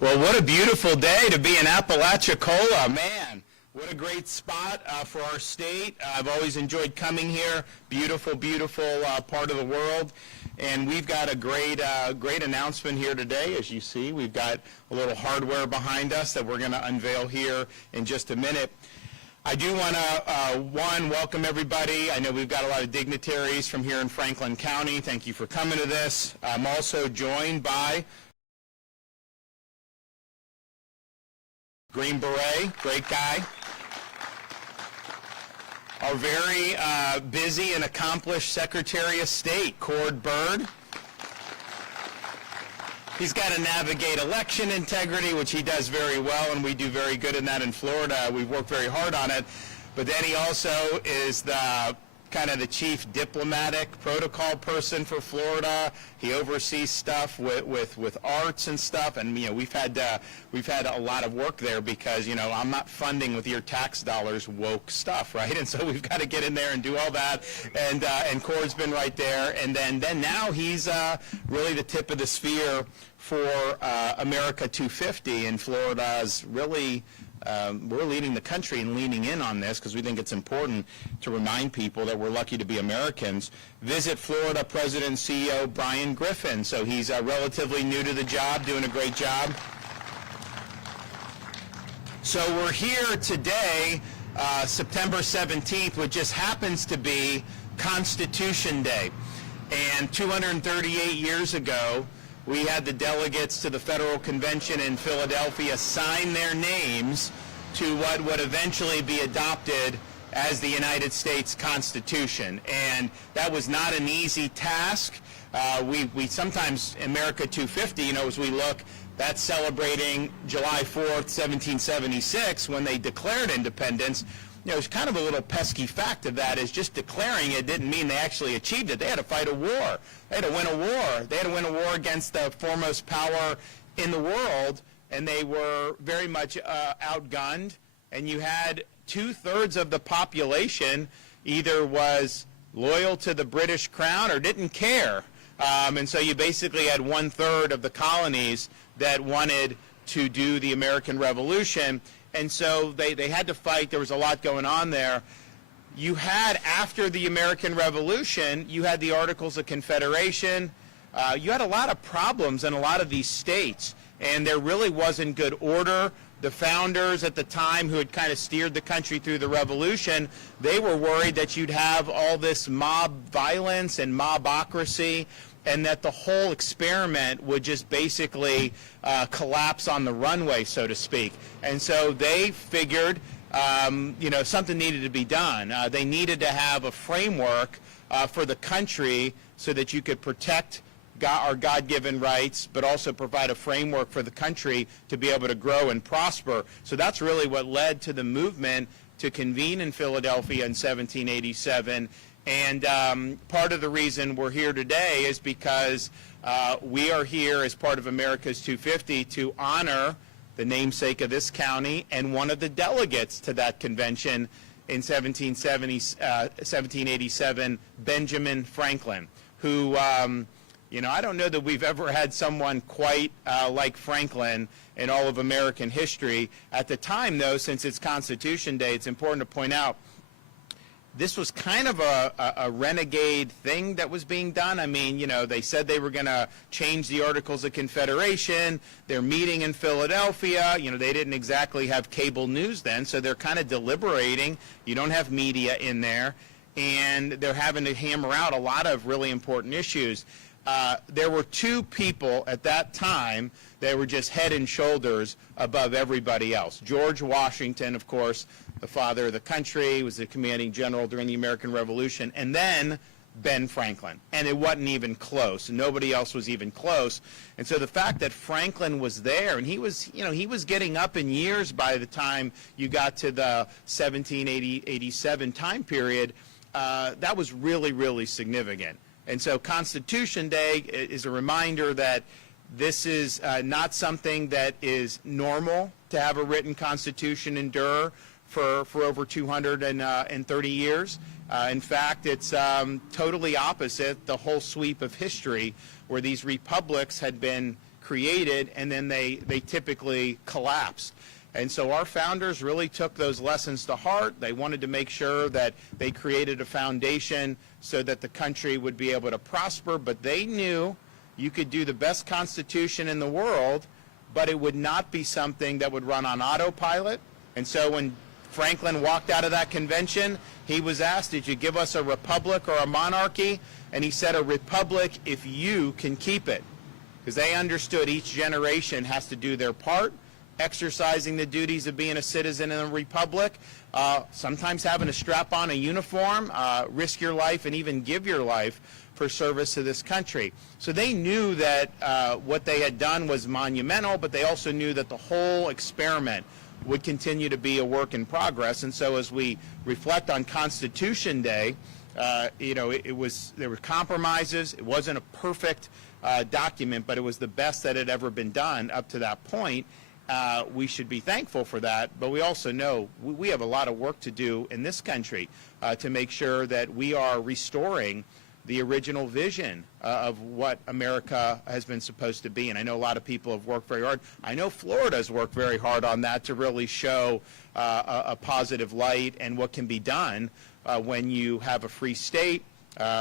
Well, what a beautiful day to be in Apalachicola, man. What a great spot for our state. I've always enjoyed coming here. Beautiful, beautiful part of the world. And we've got a great announcement here today. As you see, we've got a little hardware behind us that we're going to unveil here in just a minute. I do want to, welcome everybody. I know we've got a lot of dignitaries from here in Franklin County. Thank you for coming to this. I'm also joined by Green Beret, great guy. Our very busy and accomplished Secretary of State, Byrd. He's got to navigate election integrity, which he does very well, and we do very good in that in Florida. We've worked very hard on it. But then he also is the kind of the chief diplomatic protocol person for Florida. He oversees stuff with arts and stuff, and we've had a lot of work there because I'm not funding with your tax dollars woke stuff, right? And so we've got to get in there and do all that. And Cord's been right there, and then now he's really the tip of the spear for America 250, and Florida's really. We're leading the country and leaning in on this because we think it's important to remind people that we're lucky to be Americans. Visit Florida President and CEO Brian Griffin. So he's relatively new to the job, doing a great job. So we're here today, September 17th, which just happens to be Constitution Day. And 238 years ago, we had the delegates to the Federal Convention in Philadelphia sign their names to what would eventually be adopted as the United States Constitution. And that was not an easy task. We sometimes, America 250, as we look, that's celebrating July 4th, 1776, when they declared independence. It's kind of a little pesky fact of that is just declaring it didn't mean they actually achieved it. They had to fight a war. They had to win a war. They had to win a war against the foremost power in the world, and they were very much outgunned. And you had 2/3 of the population either was loyal to the British Crown or didn't care. And so you basically had 1/3 of the colonies that wanted to do the American Revolution. And so they had to fight. There was a lot going on there. You had, after the American Revolution, you had the Articles of Confederation. You had a lot of problems in a lot of these states, and there really wasn't good order. The founders at the time who had kind of steered the country through the revolution, they were worried that you'd have all this mob violence and mobocracy, and that the whole experiment would just basically collapse on the runway, so to speak. And so they figured, something needed to be done. They needed to have a framework for the country so that you could protect our God-given rights, but also provide a framework for the country to be able to grow and prosper. So that's really what led to the movement to convene in Philadelphia in 1787. And part of the reason we're here today is because we are here as part of America's 250 to honor the namesake of this county and one of the delegates to that convention in 1787, Benjamin Franklin, who, I don't know that we've ever had someone quite like Franklin in all of American history. At the time, though, since it's Constitution Day, it's important to point out this was kind of a renegade thing that was being done. I mean, they said they were going to change the Articles of Confederation. They're meeting in Philadelphia. They didn't exactly have cable news then, so they're kind of deliberating. You don't have media in there, and they're having to hammer out a lot of really important issues. There were two people at that time that were just head and shoulders above everybody else. George Washington, of course, the father of the country, was the commanding general during the American Revolution, and then Ben Franklin. And it wasn't even close. Nobody else was even close. And so the fact that Franklin was there, and he was getting up in years by the time you got to the 1787 time period, that was really, really significant. And so Constitution Day is a reminder that this is not something that is normal to have a written constitution endure for over 230 years. In fact, it's totally opposite the whole sweep of history, where these republics had been created, and then they typically collapse. And so our founders really took those lessons to heart. They wanted to make sure that they created a foundation so that the country would be able to prosper, but they knew you could do the best constitution in the world, but it would not be something that would run on autopilot. And so when Franklin walked out of that convention, he was asked, did you give us a republic or a monarchy? And he said, a republic if you can keep it. Because they understood each generation has to do their part, exercising the duties of being a citizen in a republic, sometimes having to strap on a uniform, risk your life, and even give your life for service to this country. So they knew that what they had done was monumental, but they also knew that the whole experiment would continue to be a work in progress. And so as we reflect on Constitution Day, there were compromises. It wasn't a perfect document, but it was the best that had ever been done up to that point. We should be thankful for that, but we also know we have a lot of work to do in this country to make sure that we are restoring the original vision of what America has been supposed to be. And I know a lot of people have worked very hard. I know Florida has worked very hard on that to really show a positive light and what can be done when you have a free state,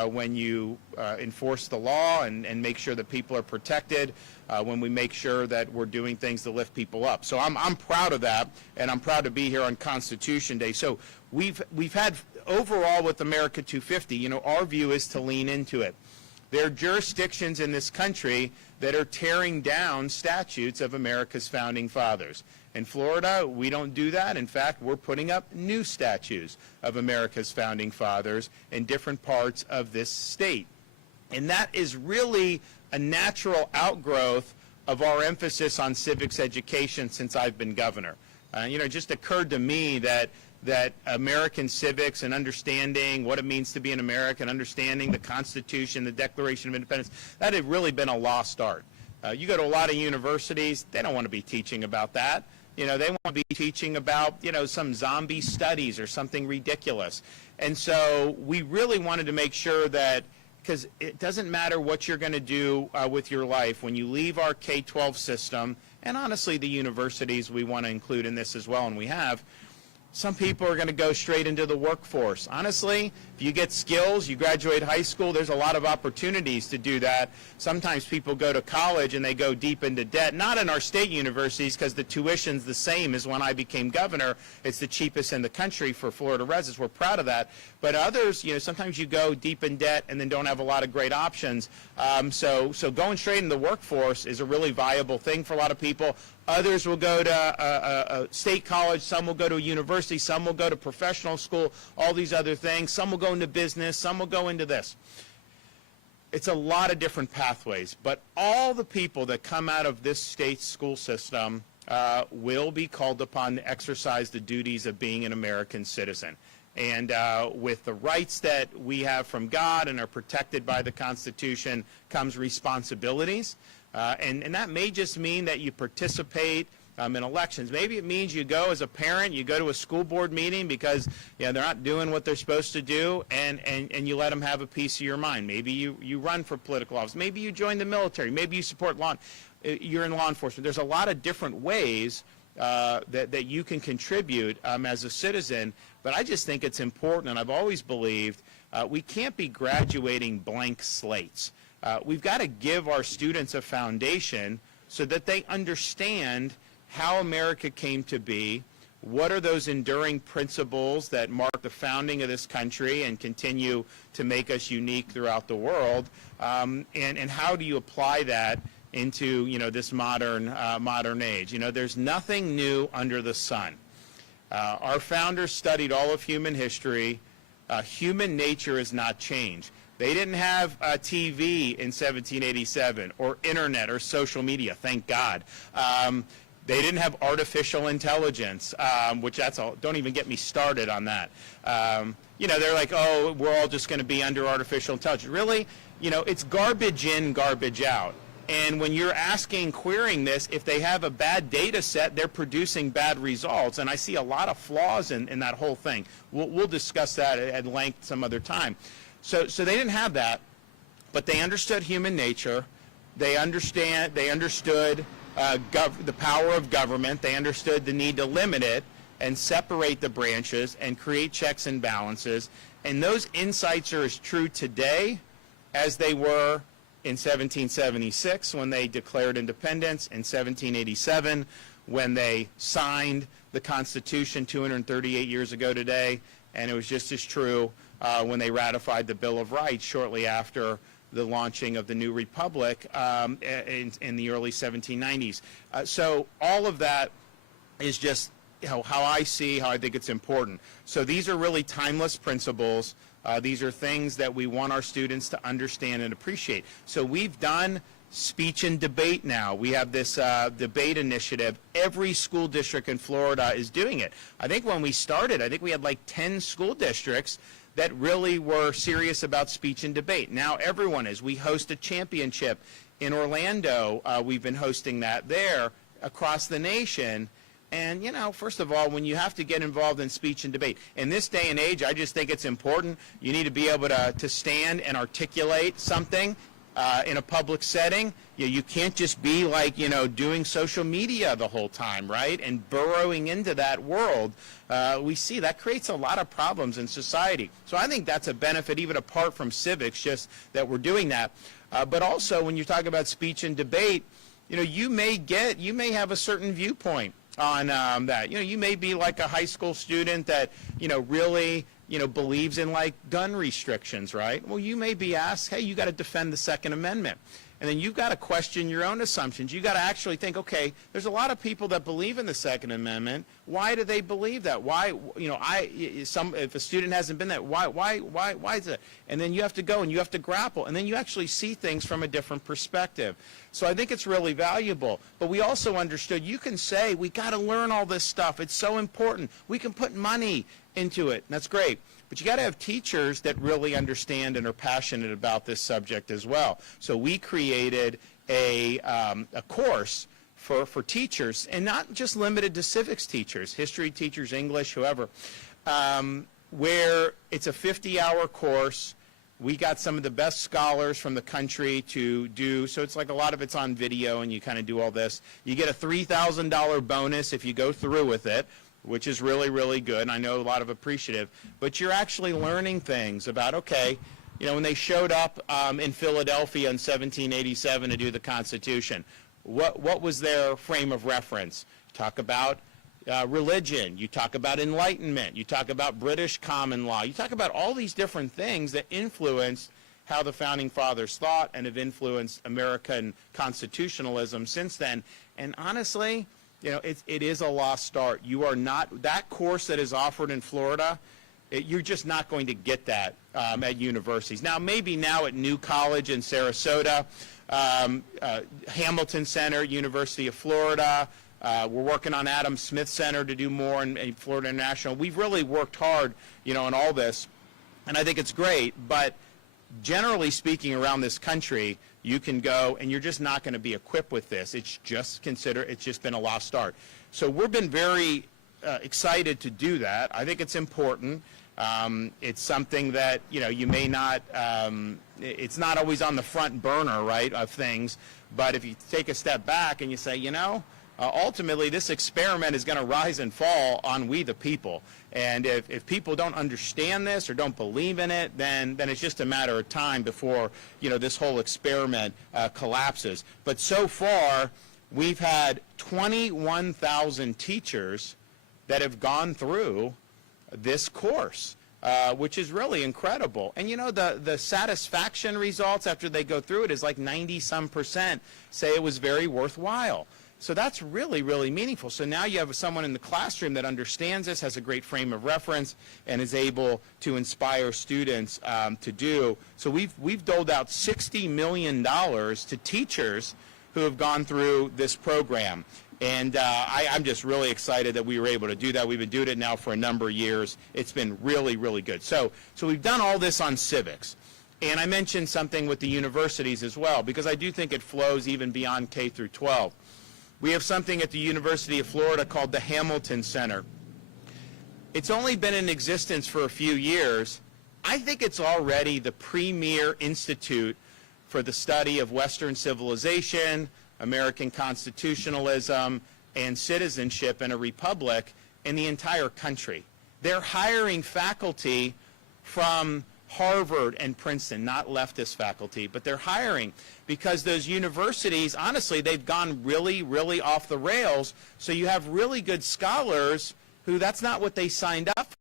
when you enforce the law and make sure that people are protected, when we make sure that we're doing things to lift people up. So I'm proud of that, and I'm proud to be here on Constitution Day. So we've had, overall with America 250, our view is to lean into it. There are jurisdictions in this country that are tearing down statutes of America's founding fathers. In Florida, we don't do that. In fact, we're putting up new statues of America's founding fathers in different parts of this state. And that is really a natural outgrowth of our emphasis on civics education since I've been governor. It just occurred to me that American civics and understanding what it means to be an American, understanding the Constitution, the Declaration of Independence, that had really been a lost art. You go to a lot of universities, they don't want to be teaching about that. They want to be teaching about, some zombie studies or something ridiculous. And so we really wanted to make sure that, because it doesn't matter what you're going to do with your life, when you leave our K-12 system, and honestly the universities we want to include in this as well, and we have, some people are going to go straight into the workforce. Honestly, if you get skills, you graduate high school, there's a lot of opportunities to do that. Sometimes people go to college and they go deep into debt. Not in our state universities, because the tuition's the same as when I became governor. It's the cheapest in the country for Florida residents. We're proud of that. But others, sometimes you go deep in debt and then don't have a lot of great options. So going straight into the workforce is a really viable thing for a lot of people. Others will go to a state college, some will go to a university, some will go to professional school, all these other things. Some will go into business, some will go into this. It's a lot of different pathways, but all the people that come out of this state's school system will be called upon to exercise the duties of being an American citizen. And with the rights that we have from God and are protected by the Constitution comes responsibilities. And that may just mean that you participate in elections. Maybe it means you go as a parent, you go to a school board meeting because they're not doing what they're supposed to do, and you let them have a piece of your mind. Maybe you run for political office. Maybe you join the military. Maybe you support you're in law enforcement. There's a lot of different ways that you can contribute as a citizen, but I just think it's important, and I've always believed we can't be graduating blank slates. We've got to give our students a foundation so that they understand how America came to be, what are those enduring principles that mark the founding of this country and continue to make us unique throughout the world, and how do you apply that into this modern age. There's nothing new under the sun. Our founders studied all of human history. Human nature has not changed. They didn't have TV in 1787 or internet or social media, thank God. They didn't have artificial intelligence, which that's all. Don't even get me started on that. They're like, oh, we're all just going to be under artificial intelligence. Really? It's garbage in, garbage out. And when you're querying this, if they have a bad data set, they're producing bad results. And I see a lot of flaws in that whole thing. We'll discuss that at length some other time. So they didn't have that, but they understood human nature. They understood the power of government. They understood the need to limit it and separate the branches and create checks and balances. And those insights are as true today as they were in 1776 when they declared independence, in 1787 when they signed the Constitution 238 years ago today, and it was just as true when they ratified the Bill of Rights shortly after the launching of the new republic in the early 1790s. So all of that is just how I think it's important. So these are really timeless principles. These are things that we want our students to understand and appreciate. So we've done speech and debate now. We have this debate initiative. Every school district in Florida is doing it. I think when we started, I think we had like 10 school districts that really were serious about speech and debate. Now everyone is. We host a championship in Orlando. We've been hosting that there across the nation. And, you know, first of all, when you have to get involved in speech and debate, in this day and age, I just think it's important. You need to be able to stand and articulate something in a public setting. You can't just be like, you know, doing social media the whole time, right? And burrowing into that world. We see that creates a lot of problems in society. So I think that's a benefit, even apart from civics, just that we're doing that. But also, when you talk about speech and debate, you know, you may have a certain viewpoint on that. You know, you may be like a high school student that, you know, really, you know, believes in like gun restrictions, right? Well, you may be asked, hey, you got to defend the Second Amendment. And then you've got to question your own assumptions. You've got to actually think, okay, there's a lot of people that believe in the Second Amendment. Why do they believe that? Why, you know, if a student hasn't been there, why is it? And then you have to go and you have to grapple. And then you actually see things from a different perspective. So I think it's really valuable. But we also understood, you can say, we got to learn all this stuff. It's so important. We can put money into it. And that's great. But you got to have teachers that really understand and are passionate about this subject as well. So we created a course for teachers, and not just limited to civics teachers, history teachers, English, whoever, where it's a 50-hour course. We got some of the best scholars from the country to do, so it's like a lot of it's on video and you kind of do all this. You get a $3,000 bonus if you go through with it, which is really, really good. I know a lot of appreciative. But you're actually learning things about, okay, you know, when they showed up in Philadelphia in 1787 to do the Constitution, what was their frame of reference? Talk about religion. You talk about Enlightenment. You talk about British common law. You talk about all these different things that influenced how the Founding Fathers thought and have influenced American constitutionalism since then. And honestly, you know, it is a lost start. You are not, that course that is offered in Florida, you're just not going to get that at universities. Now, maybe now at New College in Sarasota, Hamilton Center, University of Florida, we're working on Adam Smith Center to do more in Florida International. We've really worked hard, you know, on all this, and I think it's great, but generally speaking around this country, you can go and you're just not going to be equipped with this. It's just been a lost start. So we've been very excited to do that. I think it's important. It's something that, you know, you may not, it's not always on the front burner, right, of things. But if you take a step back and you say, you know, ultimately this experiment is going to rise and fall on we the people. And if people don't understand this or don't believe in it, then it's just a matter of time before, you know, this whole experiment collapses. But so far, we've had 21,000 teachers that have gone through this course, which is really incredible. And, you know, the satisfaction results after they go through it is like 90-some% say it was very worthwhile. So that's really, really meaningful. So now you have someone in the classroom that understands this, has a great frame of reference, and is able to inspire students to do. So we've doled out $60 million to teachers who have gone through this program. And I'm just really excited that we were able to do that. We've been doing it now for a number of years. It's been really, really good. So we've done all this on civics. And I mentioned something with the universities as well, because I do think it flows even beyond K through 12. We have something at the University of Florida called the Hamilton Center. It's only been in existence for a few years. I think it's already the premier institute for the study of Western civilization, American constitutionalism, and citizenship in a republic in the entire country. They're hiring faculty from Harvard and Princeton, not leftist faculty, but they're hiring because those universities, honestly, they've gone really, really off the rails. So you have really good scholars who that's not what they signed up for.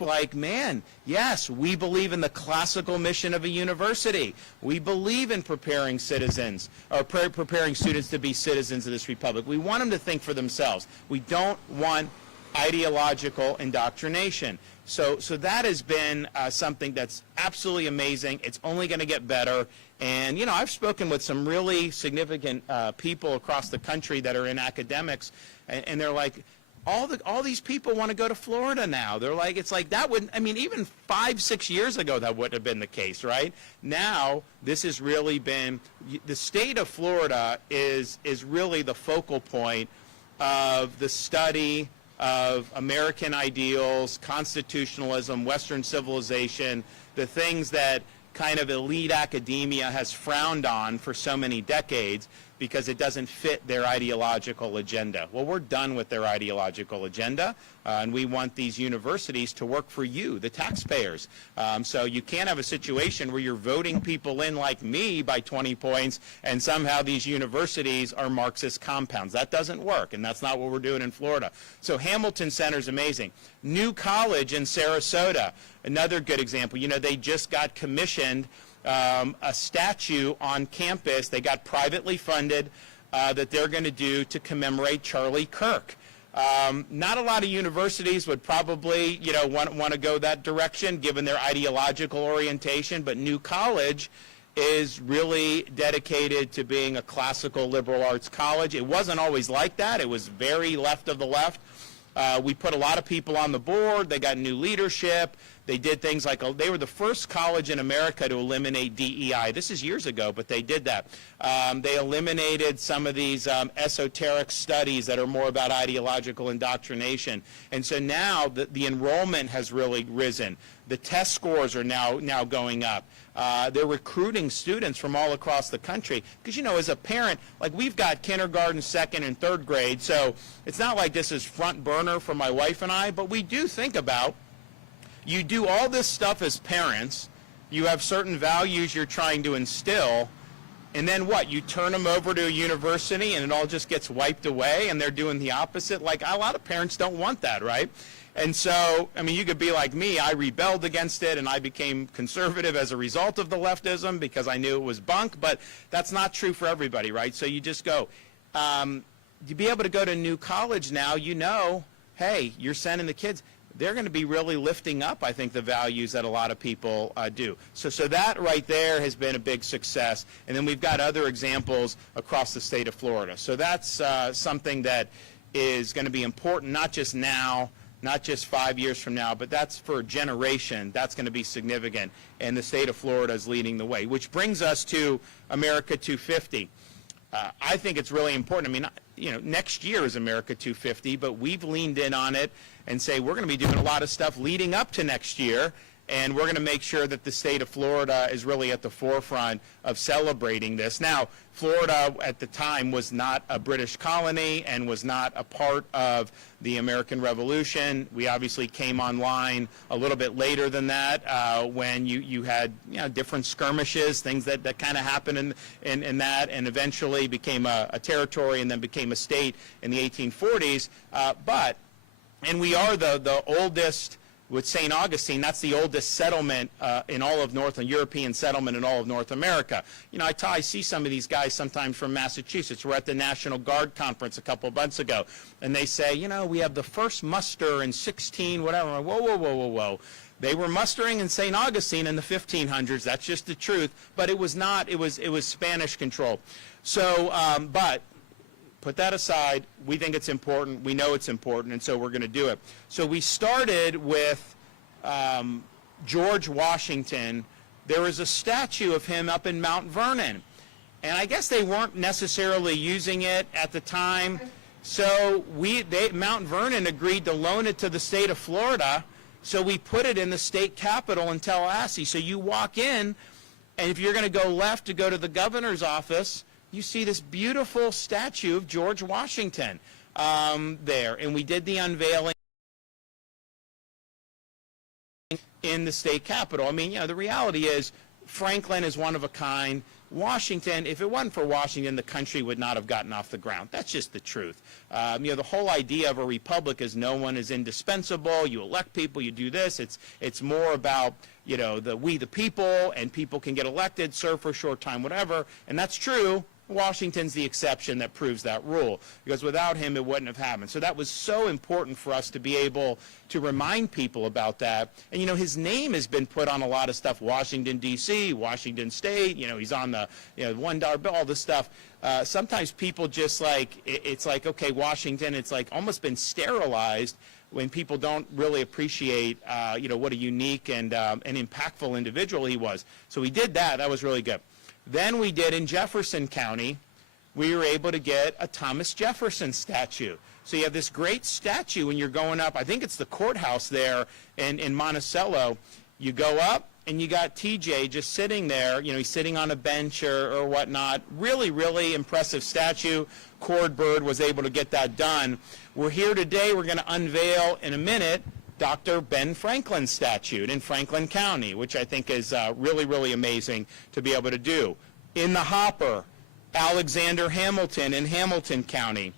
Like, man, yes, we believe in the classical mission of a university. We believe in preparing citizens, or preparing students to be citizens of this republic. We want them to think for themselves. We don't want ideological indoctrination. So that has been something that's absolutely amazing. It's only going to get better. And, you know, I've spoken with some really significant people across the country that are in academics, and they're like, all these people want to go to Florida now. They're like, it's like that would, I mean, even 5-6 years ago that wouldn't have been the case, right? Now, this has really been, the state of Florida is really the focal point of the study of American ideals, constitutionalism, Western civilization, the things that kind of elite academia has frowned on for so many decades because it doesn't fit their ideological agenda. Well, we're done with their ideological agenda, and we want these universities to work for you, the taxpayers. So you can't have a situation where you're voting people in like me by 20 points, and somehow these universities are Marxist compounds. That doesn't work, and that's not what we're doing in Florida. So Hamilton Center is amazing. New College in Sarasota, another good example. You know, they just got commissioned a statue on campus. They got privately funded that they're going to do to commemorate Charlie Kirk. Not a lot of universities would probably, you know, want to go that direction given their ideological orientation, but New College is really dedicated to being a classical liberal arts college. It wasn't always like that. It was very left of the left. We put a lot of people on the board. They got new leadership. They did things like, they were the first college in America to eliminate DEI. This is years ago, but they did that. They eliminated some of these esoteric studies that are more about ideological indoctrination. And so now the enrollment has really risen. The test scores are now going up. They're recruiting students from all across the country. Because, you know, as a parent, like we've got kindergarten, second, and third grade, so it's not like this is front burner for my wife and I, but we do think about, you do all this stuff as parents, you have certain values you're trying to instill, and then what? You turn them over to a university and it all just gets wiped away and they're doing the opposite? Like, a lot of parents don't want that, right? And so, I mean, you could be like me. I rebelled against it, and I became conservative as a result of the leftism because I knew it was bunk, but that's not true for everybody, right? So you just go. To be able to go to New College now, you know, hey, you're sending the kids. They're going to be really lifting up, I think, the values that a lot of people do. So that right there has been a big success. And then we've got other examples across the state of Florida. So that's something that is going to be important, not just now, not just 5 years from now, but that's for a generation. That's going to be significant. And the state of Florida is leading the way, which brings us to America 250. I think it's really important. I mean, you know, next year is America 250, but we've leaned in on it and say we're going to be doing a lot of stuff leading up to next year, and we're going to make sure that the state of Florida is really at the forefront of celebrating this. Now, Florida at the time was not a British colony and was not a part of the American Revolution. We obviously came online a little bit later than that when you had, you know, different skirmishes, things that kind of happened in that, and eventually became a territory and then became a state in the 1840s. And we are the oldest, with St. Augustine, that's the oldest settlement in all of European settlement in all of North America. You know, I see some of these guys sometimes from Massachusetts. We're at the National Guard Conference a couple of months ago, and they say, you know, we have the first muster in 16, whatever. I'm like, whoa. They were mustering in St. Augustine in the 1500s. That's just the truth. But it was not. It was Spanish control. So, but put that aside. We think it's important. We know it's important, and so we're going to do it. So we started with George Washington. There was a statue of him up in Mount Vernon, and I guess they weren't necessarily using it at the time. So Mount Vernon agreed to loan it to the state of Florida So we put it in the state capitol in Tallahassee. So you walk in, and if you're going to go left to go to the governor's office, you see this beautiful statue of George Washington there. And we did the unveiling in the state capitol. I mean, you know, the reality is Franklin is one of a kind. Washington, if it wasn't for Washington, the country would not have gotten off the ground. That's just the truth. You know, the whole idea of a republic is no one is indispensable. You elect people, you do this. It's more about, you know, we the people, and people can get elected, serve for a short time, whatever. And that's true. Washington's the exception that proves that rule, because without him it wouldn't have happened. So that was so important for us to be able to remind people about that. And you know, his name has been put on a lot of stuff: Washington D.C., Washington State, you know, he's on the, you know, $1 bill, all this stuff. Sometimes people just like, it's like, okay, Washington, it's like almost been sterilized when people don't really appreciate, you know, what a unique and an impactful individual he was. So we did that. That was really good. Then we did in Jefferson County, we were able to get a Thomas Jefferson statue. So you have this great statue when you're going up, I think it's the courthouse there in Monticello. You go up and you got TJ just sitting there, you know, he's sitting on a bench or whatnot. Really, really impressive statue. Byrd was able to get that done. We're here today, we're going to unveil in a minute Dr. Ben Franklin's statue in Franklin County, which I think is really, really amazing to be able to do. In the hopper, Alexander Hamilton in Hamilton County.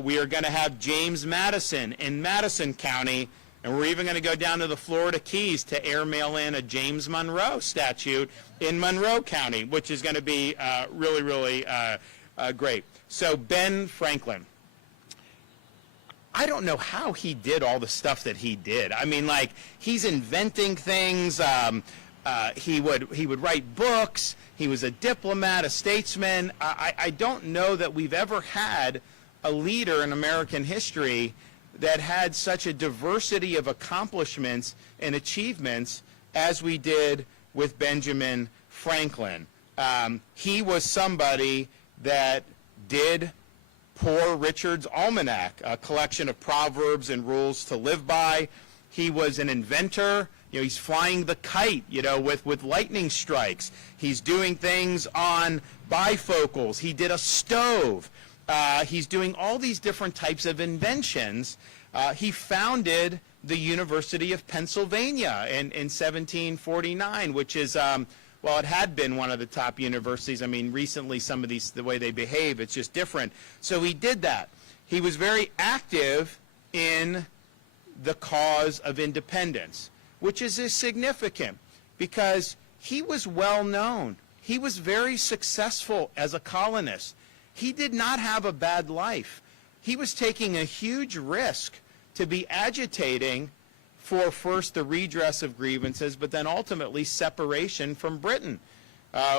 We are going to have James Madison in Madison County, and we're even going to go down to the Florida Keys to airmail in a James Monroe statue in Monroe County, which is going to be really, really great. So Ben Franklin. I don't know how he did all the stuff that he did. I mean, like, he's inventing things. He would write books. He was a diplomat, a statesman. I don't know that we've ever had a leader in American history that had such a diversity of accomplishments and achievements as we did with Benjamin Franklin. He was somebody that did Poor Richard's Almanac, a collection of proverbs and rules to live by. He was an inventor. You know, he's flying the kite, you know, with lightning strikes. He's doing things on bifocals. He did a stove. He's doing all these different types of inventions. He founded the University of Pennsylvania in 1749, which is, well, it had been one of the top universities. I mean, recently some of these, the way they behave, it's just different. So he did that. He was very active in the cause of independence, which is significant because he was well known. He was very successful as a colonist. He did not have a bad life. He was taking a huge risk to be agitating for first the redress of grievances, but then ultimately separation from Britain.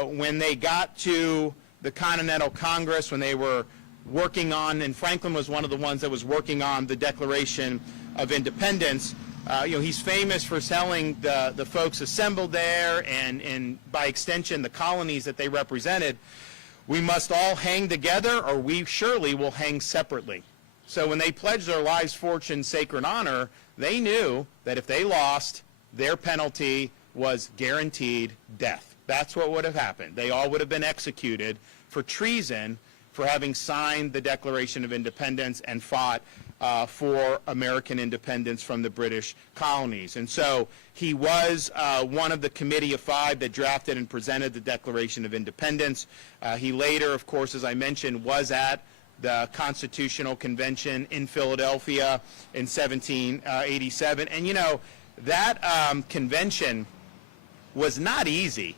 When they got to the Continental Congress, when they were working on, and Franklin was one of the ones that was working on the Declaration of Independence, you know, he's famous for telling the folks assembled there, and by extension the colonies that they represented, we must all hang together or we surely will hang separately. So when they pledged their lives, fortune, sacred honor, they knew that if they lost, their penalty was guaranteed death. That's what would have happened. They all would have been executed for treason for having signed the Declaration of Independence and fought for American independence from the British colonies. And so he was one of the Committee of Five that drafted and presented the Declaration of Independence. He later, of course, as I mentioned, was at the Constitutional Convention in Philadelphia in 1787. And, you know, that convention was not easy,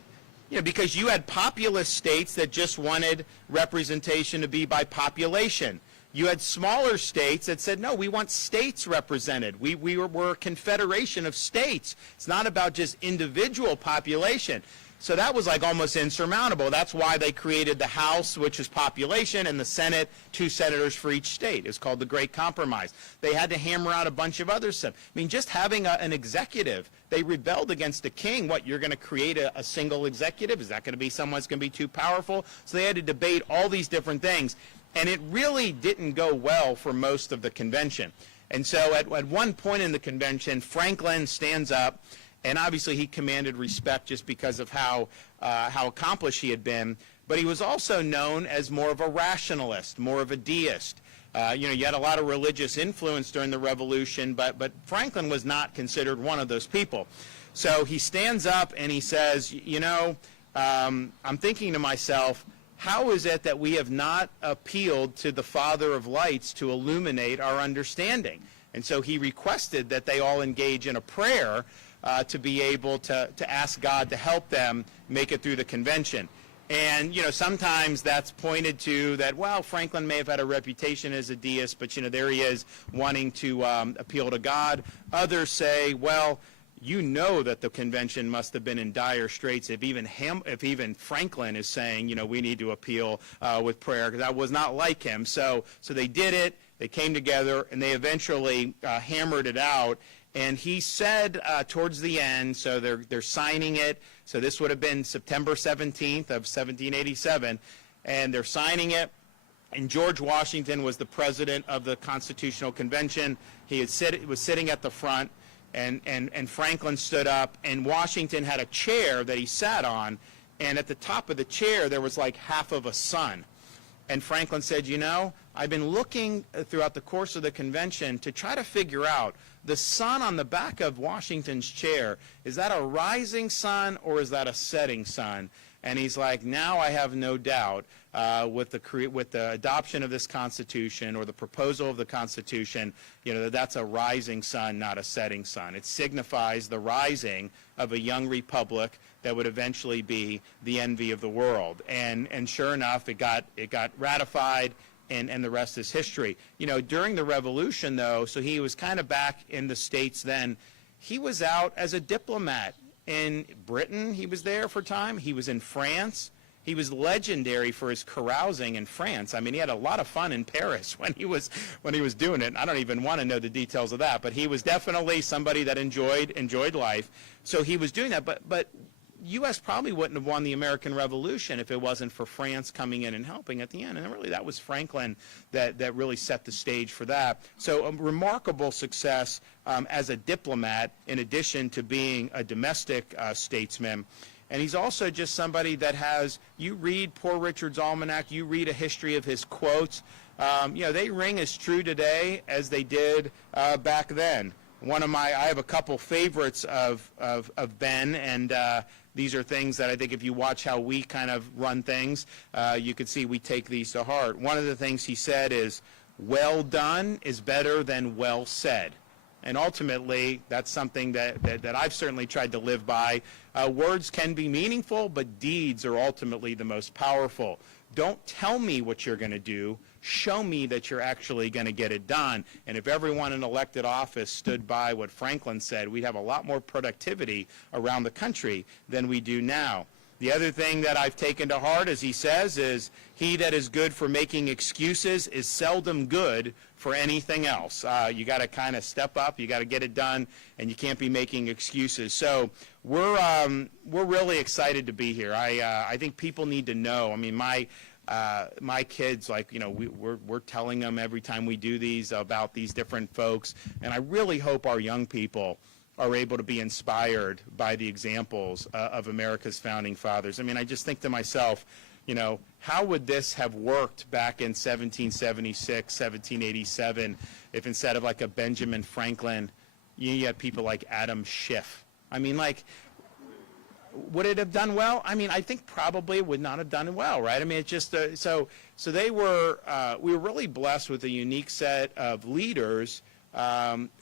you know, because you had populous states that just wanted representation to be by population. You had smaller states that said, no, we want states represented. We're a confederation of states. It's not about just individual population. So that was like almost insurmountable. That's why they created the House, which is population, and the Senate, 2 senators for each state. It's called the Great Compromise. They had to hammer out a bunch of other stuff. I mean, just having an executive, they rebelled against the king. What, you're going to create a single executive? Is that going to be someone that's going to be too powerful? So they had to debate all these different things. And it really didn't go well for most of the convention. And so at one point in the convention, Franklin stands up, and obviously he commanded respect just because of how accomplished he had been, but he was also known as more of a rationalist, more of a deist. You had a lot of religious influence during the Revolution, but Franklin was not considered one of those people. So he stands up and he says, I'm thinking to myself, how is it that we have not appealed to the Father of Lights to illuminate our understanding? And so he requested that they all engage in a prayer to be able to ask God to help them make it through the convention. And, sometimes that's pointed to that, well, Franklin may have had a reputation as a deist, but, there he is wanting to appeal to God. Others say, well, that the convention must have been in dire straits if even Franklin is saying, we need to appeal with prayer, because that was not like him. So they did it, they came together, and they eventually hammered it out. And he said towards the end, so they're signing it, so this would have been September 17th of 1787, and they're signing it, and George Washington was the president of the Constitutional Convention. He was sitting at the front, and Franklin stood up, and Washington had a chair that he sat on, and at the top of the chair there was like half of a sun. And Franklin said, I've been looking throughout the course of the convention to try to figure out the sun on the back of Washington's chair, is that a rising sun or is that a setting sun? And he's like, now I have no doubt with the adoption of this Constitution, or the proposal of the Constitution, that's a rising sun, not a setting sun. It signifies the rising of a young republic that would eventually be the envy of the world. And sure enough, it got ratified, and the rest is history. During the Revolution, though, so he was kind of back in the States then, he was out as a diplomat. In Britain, he was there for a time. He was in France. He was legendary for his carousing in France. I mean, he had a lot of fun in Paris when he was doing it. I don't even want to know the details of that, but he was definitely somebody that enjoyed life. So he was doing that, but U.S. probably wouldn't have won the American Revolution if it wasn't for France coming in and helping at the end. And really, that was Franklin that really set the stage for that. So a remarkable success as a diplomat, in addition to being a domestic statesman. And he's also just somebody that you read Poor Richard's Almanac, you read a history of his quotes, they ring as true today as they did back then. I have a couple favorites of Ben, and these are things that I think if you watch how we kind of run things, you could see we take these to heart. One of the things he said is, well done is better than well said. And ultimately, that's something that I've certainly tried to live by. Words can be meaningful, but deeds are ultimately the most powerful. Don't tell me what you're going to do. Show me that you're actually going to get it done. And if everyone in elected office stood by what Franklin said, we'd have a lot more productivity around the country than we do now. The other thing that I've taken to heart, as he says, is he that is good for making excuses is seldom good for anything else. You got to kind of step up, you got to get it done, and you can't be making excuses. So we're really excited to be here. I think people need to know. I mean, my kids, we're telling them every time we do these about these different folks, and I really hope our young people are able to be inspired by the examples of America's founding fathers. I mean, I just think to myself, how would this have worked back in 1776, 1787, if instead of like a Benjamin Franklin, you had people like Adam Schiff? I mean, would it have done well? I mean, I think probably it would not have done well, right? I mean, it's just, so we were really blessed with a unique set of leaders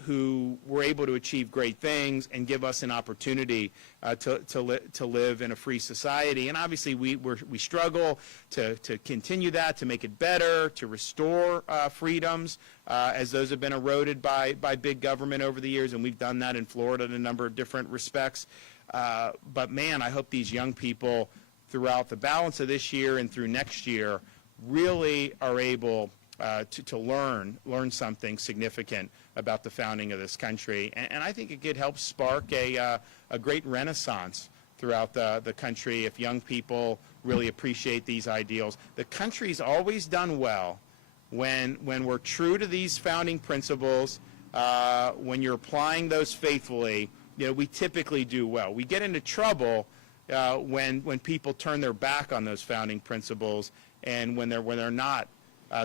who were able to achieve great things and give us an opportunity to live in a free society. And obviously we struggle to continue that, to make it better, to restore freedoms as those have been eroded by big government over the years, and we've done that in Florida in a number of different respects. But man, I hope these young people throughout the balance of this year and through next year really are able to learn something significant about the founding of this country. And I think it could help spark a great renaissance throughout the country if young people really appreciate these ideals. The country's always done well when we're true to these founding principles, when you're applying those faithfully, we typically do well. We get into trouble when people turn their back on those founding principles and when they're not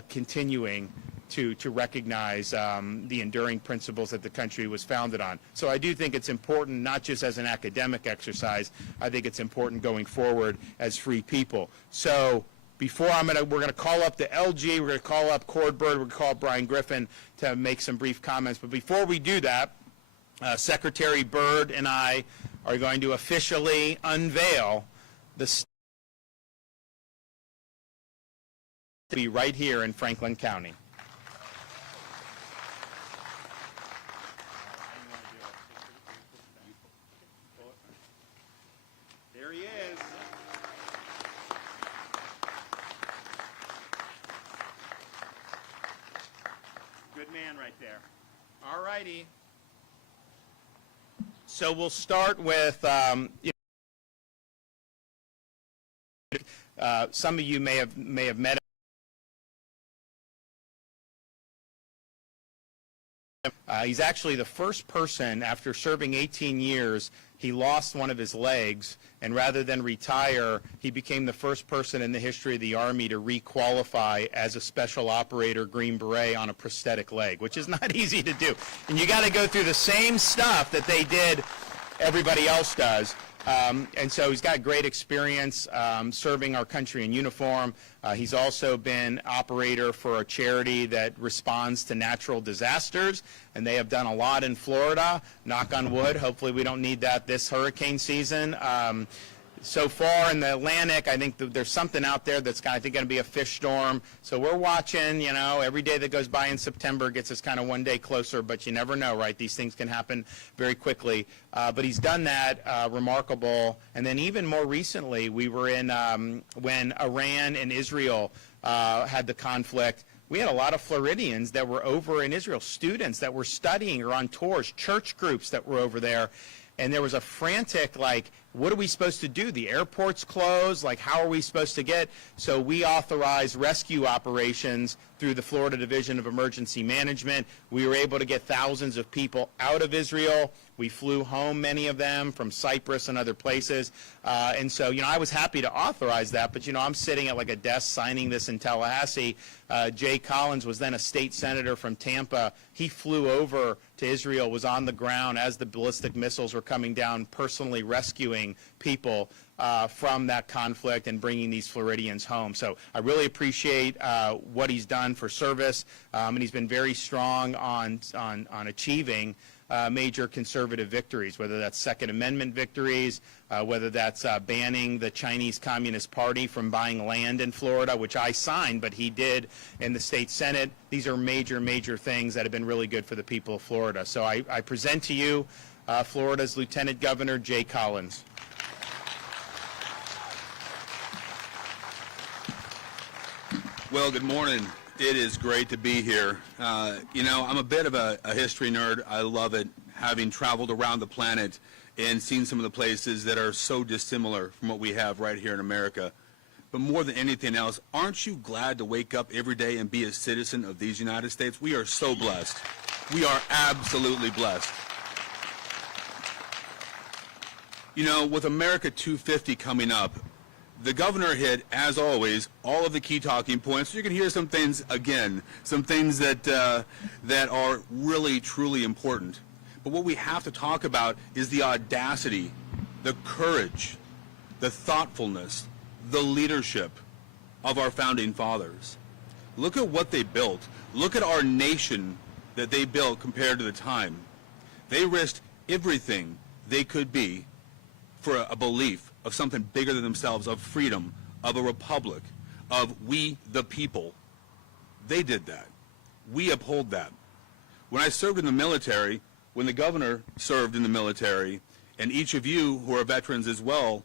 continuing to recognize the enduring principles that the country was founded on. So I do think it's important, not just as an academic exercise. I think it's important going forward as free people. So before we're going to call up the LG, we're going to call up Byrd, we're going to call up Brian Griffin to make some brief comments. But before we do that, Secretary Byrd and I are going to officially unveil the be right here in Franklin County. There he is. Good man right there. All righty. So we'll start with, some of you may have met him. He's actually the first person, after serving 18 years, he lost one of his legs, and rather than retire, he became the first person in the history of the Army to re-qualify as a special operator Green Beret on a prosthetic leg, which is not easy to do. And you got to go through the same stuff that everybody else does. And so he's got great experience serving our country in uniform. He's also been operator for a charity that responds to natural disasters, and they have done a lot in Florida. Knock on wood, hopefully we don't need that this hurricane season. So far in the Atlantic, I think there's something out there that's I think going to be a fish storm. So we're watching, every day that goes by in September gets us kind of one day closer, but you never know, right? These things can happen very quickly. But he's done that, remarkable. And then even more recently, we were in when Iran and Israel had the conflict. We had a lot of Floridians that were over in Israel, students that were studying or on tours, church groups that were over there. And there was a frantic, what are we supposed to do? The airport's closed. How are we supposed to get? So we authorized rescue operations through the Florida Division of Emergency Management. We were able to get thousands of people out of Israel. We flew home, many of them, from Cyprus and other places. And so, I was happy to authorize that. But, I'm sitting at a desk signing this in Tallahassee. Jay Collins was then a state senator from Tampa. He flew over to Israel, was on the ground as the ballistic missiles were coming down, personally rescuing people from that conflict and bringing these Floridians home. So I really appreciate what he's done for service, and he's been very strong on achieving major conservative victories, whether that's Second Amendment victories, whether that's banning the Chinese Communist Party from buying land in Florida, which I signed, but he did in the state Senate. These are major, major things that have been really good for the people of Florida. So I present to you Florida's Lieutenant Governor Jay Collins. Well, good morning. It is great to be here. I'm a bit of a history nerd. I love it, having traveled around the planet and seen some of the places that are so dissimilar from what we have right here in America. But more than anything else, aren't you glad to wake up every day and be a citizen of these United States? We are so blessed. We are absolutely blessed. With America 250 coming up, the governor hit, as always, all of the key talking points. You can hear some things again, some things that are really, truly important. But what we have to talk about is the audacity, the courage, the thoughtfulness, the leadership of our founding fathers. Look at what they built. Look at our nation that they built compared to the time. They risked everything they could be for a belief of something bigger than themselves, of freedom, of a republic, of we the people. They did that. We uphold that. When I served in the military, when the governor served in the military, and each of you who are veterans as well,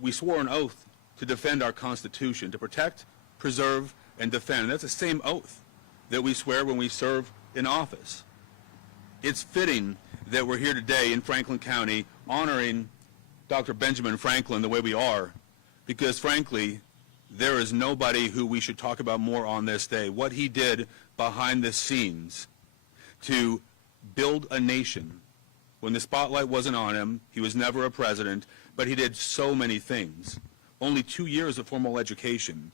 we swore an oath to defend our Constitution, to protect, preserve, and defend. And that's the same oath that we swear when we serve in office. It's fitting that we're here today in Franklin County honoring Dr. Benjamin Franklin the way we are, because frankly, there is nobody who we should talk about more on this day. What he did behind the scenes to build a nation. When the spotlight wasn't on him, he was never a president, but he did so many things. Only 2 years of formal education.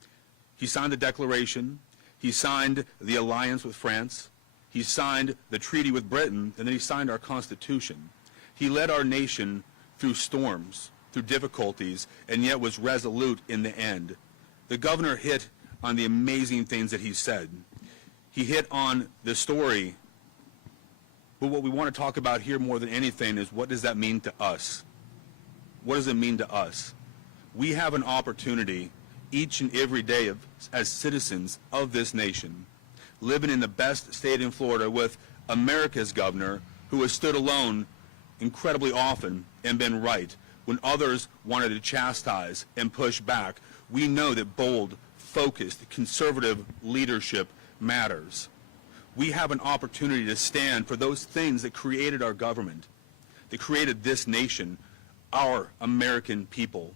He signed the Declaration, he signed the alliance with France, he signed the treaty with Britain, and then he signed our Constitution. He led our nation through storms, through difficulties, and yet was resolute in the end. The governor hit on the amazing things that he said. He hit on the story, but what we want to talk about here more than anything is, what does that mean to us? What does it mean to us? We have an opportunity each and every day as citizens of this nation, living in the best state in Florida with America's governor, who has stood alone incredibly often and been right when others wanted to chastise and push back. We know that bold, focused, conservative leadership matters. We have an opportunity to stand for those things that created our government, that created this nation, our American people.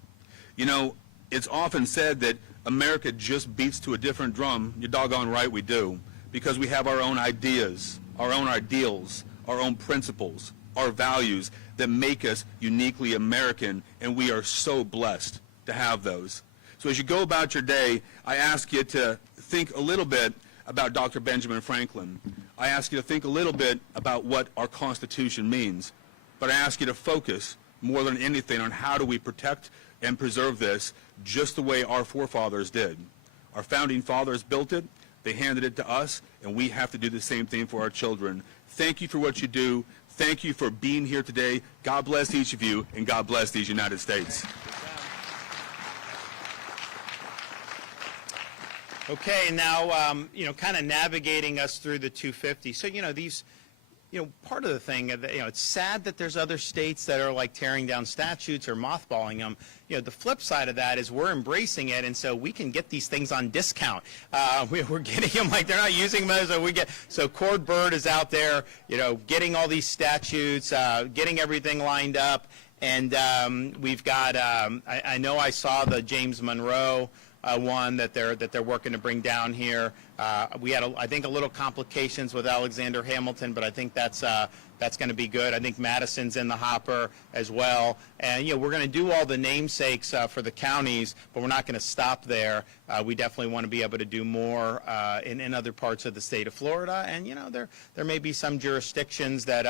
You know, it's often said that America just beats to a different drum. You're doggone right we do, because we have our own ideas, our own ideals, our own principles, our values that make us uniquely American, and we are so blessed to have those. So as you go about your day, I ask you to think a little bit about Dr. Benjamin Franklin. I ask you to think a little bit about what our Constitution means, but I ask you to focus more than anything on how do we protect and preserve this just the way our forefathers did. Our founding fathers built it, they handed it to us, and we have to do the same thing for our children. Thank you for what you do. Thank you for being here today. God bless each of you, and God bless these United States. Okay, now, kind of navigating us through the 250. So, part of the thing, it's sad that there's other states that are like tearing down statutes or mothballing them. The flip side of that is we're embracing it, and so we can get these things on discount. We're getting them like they're not using them, so Byrd is out there, getting all these statutes, getting everything lined up, and we've got. I know I saw the James Monroe one that they're working to bring down here. We had, I think, a little complications with Alexander Hamilton, but I think that's going to be good. I think Madison's in the hopper as well. And, we're going to do all the namesakes for the counties, but we're not going to stop there. We definitely want to be able to do more in other parts of the state of Florida. And, there may be some jurisdictions that,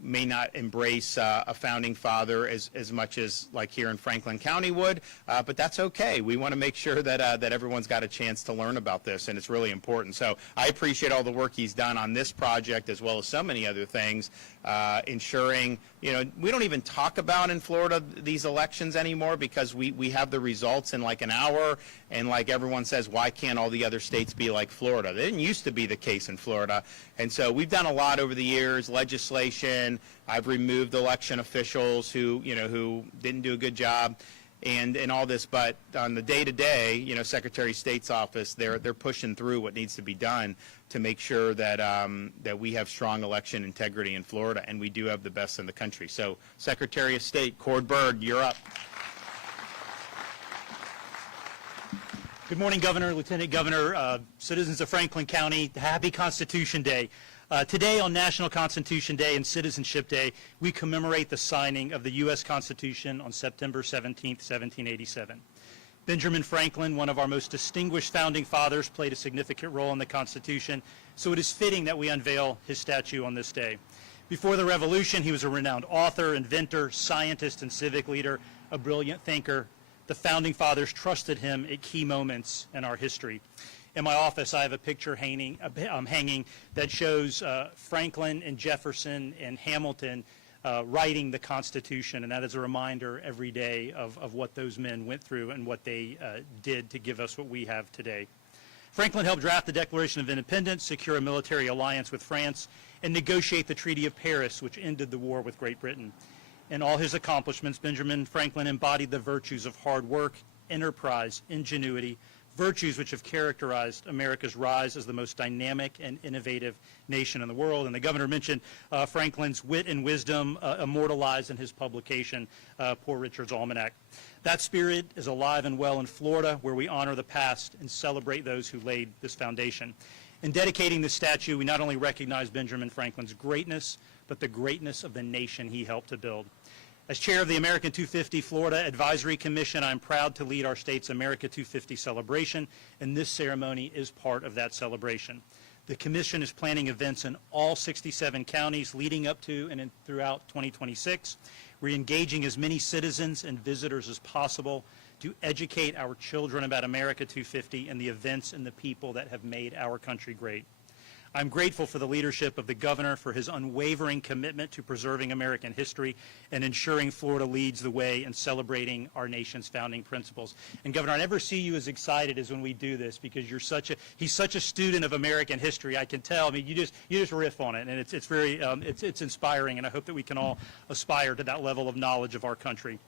may not embrace a founding father as much as like here in Franklin County would, but that's okay. We want to make sure that everyone's got a chance to learn about this, and it's really important. So I appreciate all the work he's done on this project as well as so many other things, ensuring, we don't even talk about in Florida these elections anymore because we have the results in like an hour, and like everyone says, why can't all the other states be like Florida? That didn't used to be the case in Florida. And so we've done a lot over the years, legislation. I've removed election officials who didn't do a good job. And all this, but on the day-to-day, Secretary of State's office, they're pushing through what needs to be done to make sure that that we have strong election integrity in Florida, and we do have the best in the country. So, Secretary of State Byrd, you're up. Good morning, Governor, Lieutenant Governor, citizens of Franklin County. Happy Constitution Day. Today on National Constitution Day and Citizenship Day, we commemorate the signing of the U.S. Constitution on September 17, 1787. Benjamin Franklin, one of our most distinguished founding fathers, played a significant role in the Constitution, so it is fitting that we unveil his statue on this day. Before the Revolution, he was a renowned author, inventor, scientist, and civic leader, a brilliant thinker. The founding fathers trusted him at key moments in our history. In my office, I have a picture hanging that shows Franklin and Jefferson and Hamilton writing the Constitution, and that is a reminder every day of what those men went through and what they did to give us what we have today. Franklin helped draft the Declaration of Independence, secure a military alliance with France, and negotiate the Treaty of Paris, which ended the war with Great Britain. In all his accomplishments, Benjamin Franklin embodied the virtues of hard work, enterprise, ingenuity, virtues which have characterized America's rise as the most dynamic and innovative nation in the world. And the governor mentioned Franklin's wit and wisdom immortalized in his publication, Poor Richard's Almanac. That spirit is alive and well in Florida, where we honor the past and celebrate those who laid this foundation. In dedicating this statue, we not only recognize Benjamin Franklin's greatness, but the greatness of the nation he helped to build. As chair of the American 250 Florida Advisory Commission, I'm proud to lead our state's America 250 celebration, and this ceremony is part of that celebration. The commission is planning events in all 67 counties leading up to and throughout 2026. We're engaging as many citizens and visitors as possible to educate our children about America 250 and the events and the people that have made our country great. I'm grateful for the leadership of the governor for his unwavering commitment to preserving American history and ensuring Florida leads the way in celebrating our nation's founding principles. And Governor, I never see you as excited as when we do this because he's such a student of American history. I can tell. I mean, you just riff on it, and it's very it's inspiring. And I hope that we can all aspire to that level of knowledge of our country.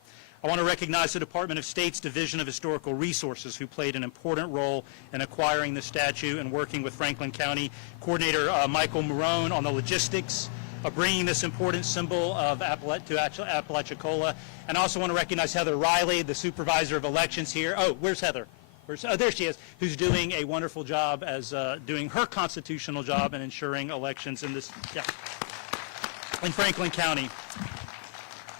I want to recognize the Department of State's Division of Historical Resources, who played an important role in acquiring the statue and working with Franklin County Coordinator Michael Marone on the logistics of bringing this important symbol of Apalachicola. And I also want to recognize Heather Riley, the Supervisor of Elections here. Oh, where's Heather? Oh, there she is, who's doing a wonderful job as doing her constitutional job and ensuring elections in Franklin County.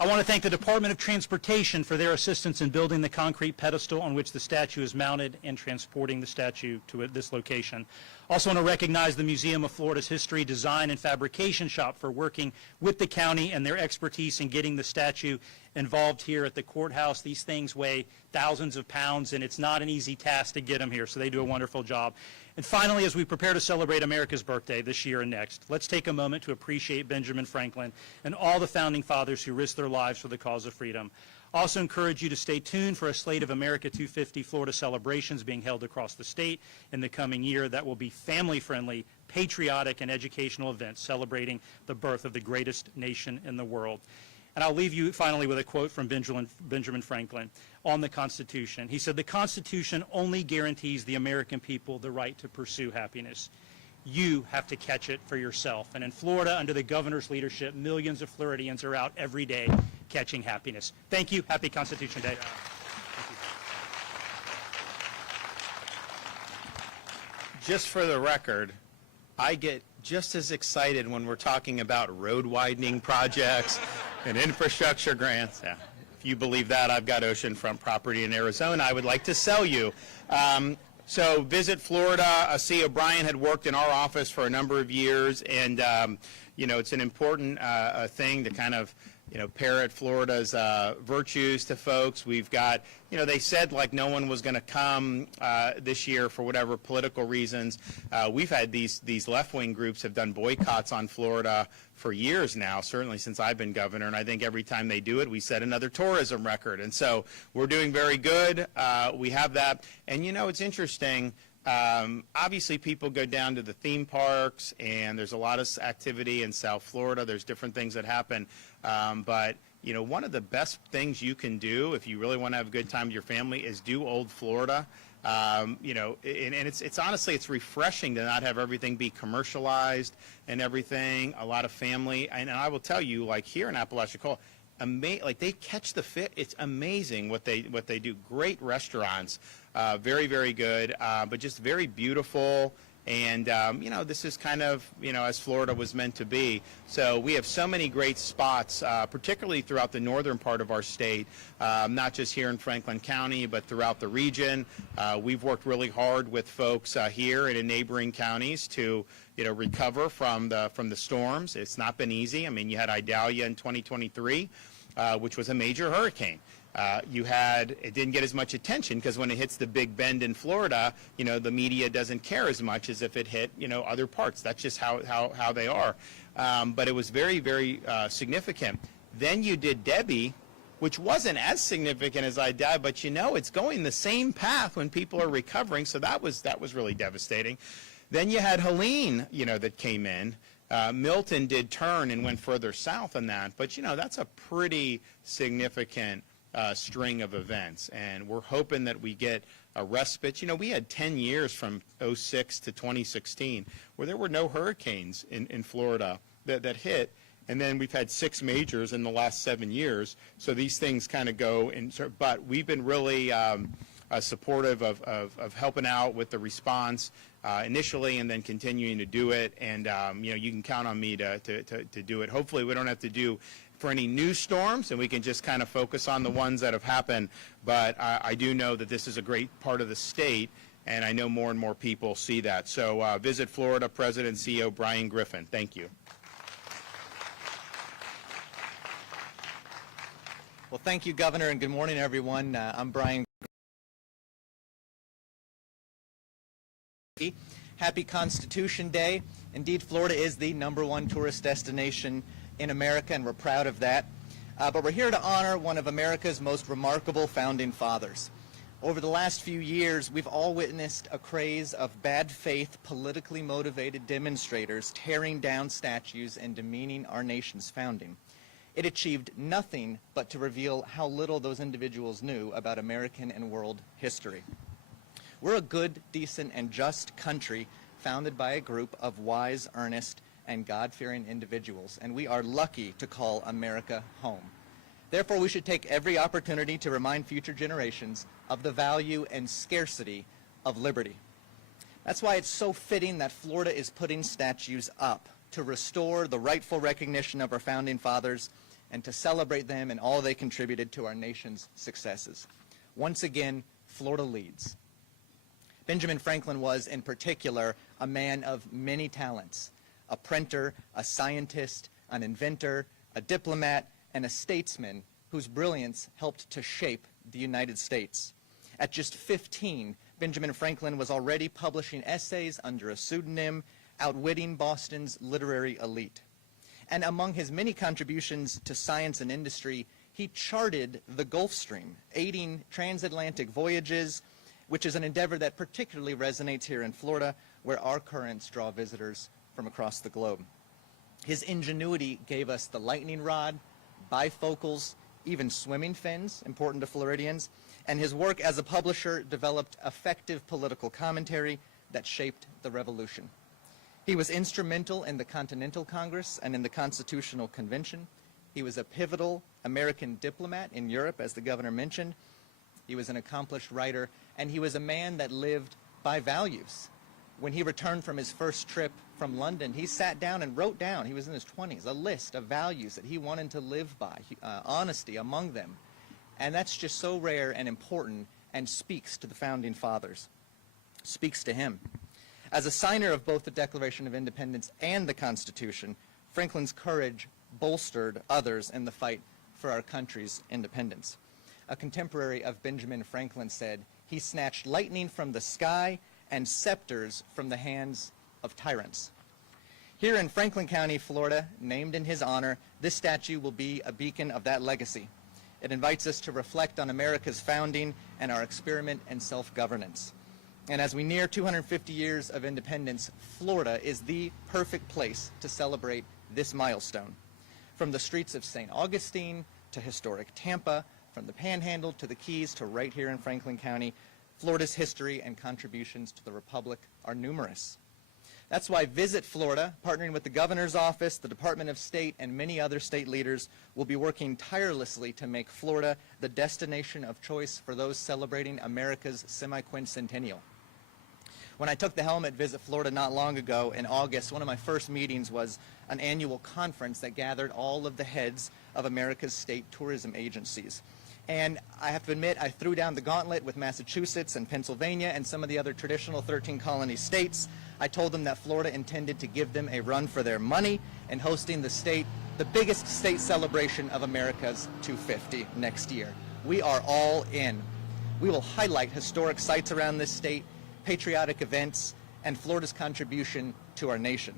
I want to thank the Department of Transportation for their assistance in building the concrete pedestal on which the statue is mounted and transporting the statue to this location. Also want to recognize the Museum of Florida's History, Design, and Fabrication Shop for working with the county and their expertise in getting the statue involved here at the courthouse. These things weigh thousands of pounds, and it's not an easy task to get them here, so they do a wonderful job. And finally, as we prepare to celebrate America's birthday this year and next, let's take a moment to appreciate Benjamin Franklin and all the founding fathers who risked their lives for the cause of freedom. I also encourage you to stay tuned for a slate of America 250 Florida celebrations being held across the state in the coming year that will be family-friendly, patriotic, and educational events celebrating the birth of the greatest nation in the world. And I'll leave you finally with a quote from Benjamin Franklin on the Constitution. He said, "The Constitution only guarantees the American people the right to pursue happiness. You have to catch it for yourself." And in Florida, under the governor's leadership, millions of Floridians are out every day catching happiness. Thank you. Happy Constitution Day. Just for the record, I get just as excited when we're talking about road widening projects and infrastructure grants. Yeah. If you believe that, I've got oceanfront property in Arizona I would like to sell you. So visit Florida. See, O'Brien had worked in our office for a number of years, and it's an important thing to kind of parrot Florida's virtues to folks. We've got, they said like no one was going to come this year for whatever political reasons. We've had these left-wing groups have done boycotts on Florida for years now, certainly since I've been governor, and I think every time they do it, we set another tourism record. And so we're doing very good. We have that. And, it's interesting. Obviously, people go down to the theme parks, and there's a lot of activity in South Florida. There's different things that happen. But one of the best things you can do if you really want to have a good time with your family is do Old Florida. And it's honestly, it's refreshing to not have everything be commercialized and everything, a lot of family. And I will tell you, like here in Apalachicola, like they catch the fit. It's amazing what they do. Great restaurants, very, very good, but just very beautiful. And, this is kind of, as Florida was meant to be. So we have so many great spots, particularly throughout the northern part of our state, not just here in Franklin County, but throughout the region. We've worked really hard with folks here and in neighboring counties to, recover from the storms. It's not been easy. I mean, you had Idalia in 2023, which was a major hurricane. It didn't get as much attention because when it hits the Big Bend in Florida, the media doesn't care as much as if it hit, other parts. That's just how they are. But it was very, very significant. Then you did Debbie, which wasn't as significant as Idalia, but it's going the same path when people are recovering. So that was really devastating. Then you had Helene, that came in. Milton did turn and went further south on that, but that's a pretty significant string of events, and we're hoping that we get a respite. We had 10 years from 2006 to 2016 where there were no hurricanes in Florida that hit, and then we've had 6 majors in the last 7 years, so these things kind of go in. But we've been really supportive of helping out with the response initially and then continuing to do it. And, you can count on me to do it. Hopefully we don't have to do for any new storms, and we can just kind of focus on the ones that have happened. But I do know that this is a great part of the state, and I know more and more people see that. So Visit Florida President and CEO Brian Griffin. Thank you. Well, thank you, Governor, and good morning, everyone. I'm Brian. Happy Constitution Day. Indeed, Florida is the #1 tourist destination in America, and we're proud of that. But we're here to honor one of America's most remarkable founding fathers. Over the last few years, we've all witnessed a craze of bad faith, politically motivated demonstrators tearing down statues and demeaning our nation's founding. It achieved nothing but to reveal how little those individuals knew about American and world history. We're a good, decent, and just country founded by a group of wise, earnest, and God-fearing individuals, and we are lucky to call America home. Therefore, we should take every opportunity to remind future generations of the value and scarcity of liberty. That's why it's so fitting that Florida is putting statues up to restore the rightful recognition of our founding fathers and to celebrate them and all they contributed to our nation's successes. Once again, Florida leads. Benjamin Franklin was, in particular, a man of many talents: a printer, a scientist, an inventor, a diplomat, and a statesman whose brilliance helped to shape the United States. At just 15, Benjamin Franklin was already publishing essays under a pseudonym, outwitting Boston's literary elite. And among his many contributions to science and industry, he charted the Gulf Stream, aiding transatlantic voyages, which is an endeavor that particularly resonates here in Florida, where our currents draw visitors from across the globe. His ingenuity gave us the lightning rod, bifocals, even swimming fins, important to Floridians, and his work as a publisher developed effective political commentary that shaped the revolution. He was instrumental in the Continental Congress and in the Constitutional Convention. He was a pivotal American diplomat in Europe, as the governor mentioned. He was an accomplished writer, and he was a man that lived by values. When he returned from his first trip from London, he sat down and wrote down, he was in his 20s, a list of values that he wanted to live by, honesty among them. And that's just so rare and important and speaks to the founding fathers, speaks to him. As a signer of both the Declaration of Independence and the Constitution, Franklin's courage bolstered others in the fight for our country's independence. A contemporary of Benjamin Franklin said, "He snatched lightning from the sky and scepters from the hands of tyrants." Here in Franklin County, Florida, named in his honor, this statue will be a beacon of that legacy. It invites us to reflect on America's founding and our experiment in self-governance. And as we near 250 years of independence, Florida is the perfect place to celebrate this milestone. From the streets of St. Augustine to historic Tampa, from the Panhandle to the Keys to right here in Franklin County, Florida's history and contributions to the Republic are numerous. That's why Visit Florida, partnering with the Governor's Office, the Department of State, and many other state leaders, will be working tirelessly to make Florida the destination of choice for those celebrating America's semi-quincentennial. When I took the helm at Visit Florida not long ago in August, one of my first meetings was an annual conference that gathered all of the heads of America's state tourism agencies. And I have to admit, I threw down the gauntlet with Massachusetts and Pennsylvania and some of the other traditional 13 colony states. I told them that Florida intended to give them a run for their money in hosting the biggest state celebration of America's 250 next year. We are all in. We will highlight historic sites around this state, patriotic events, and Florida's contribution to our nation.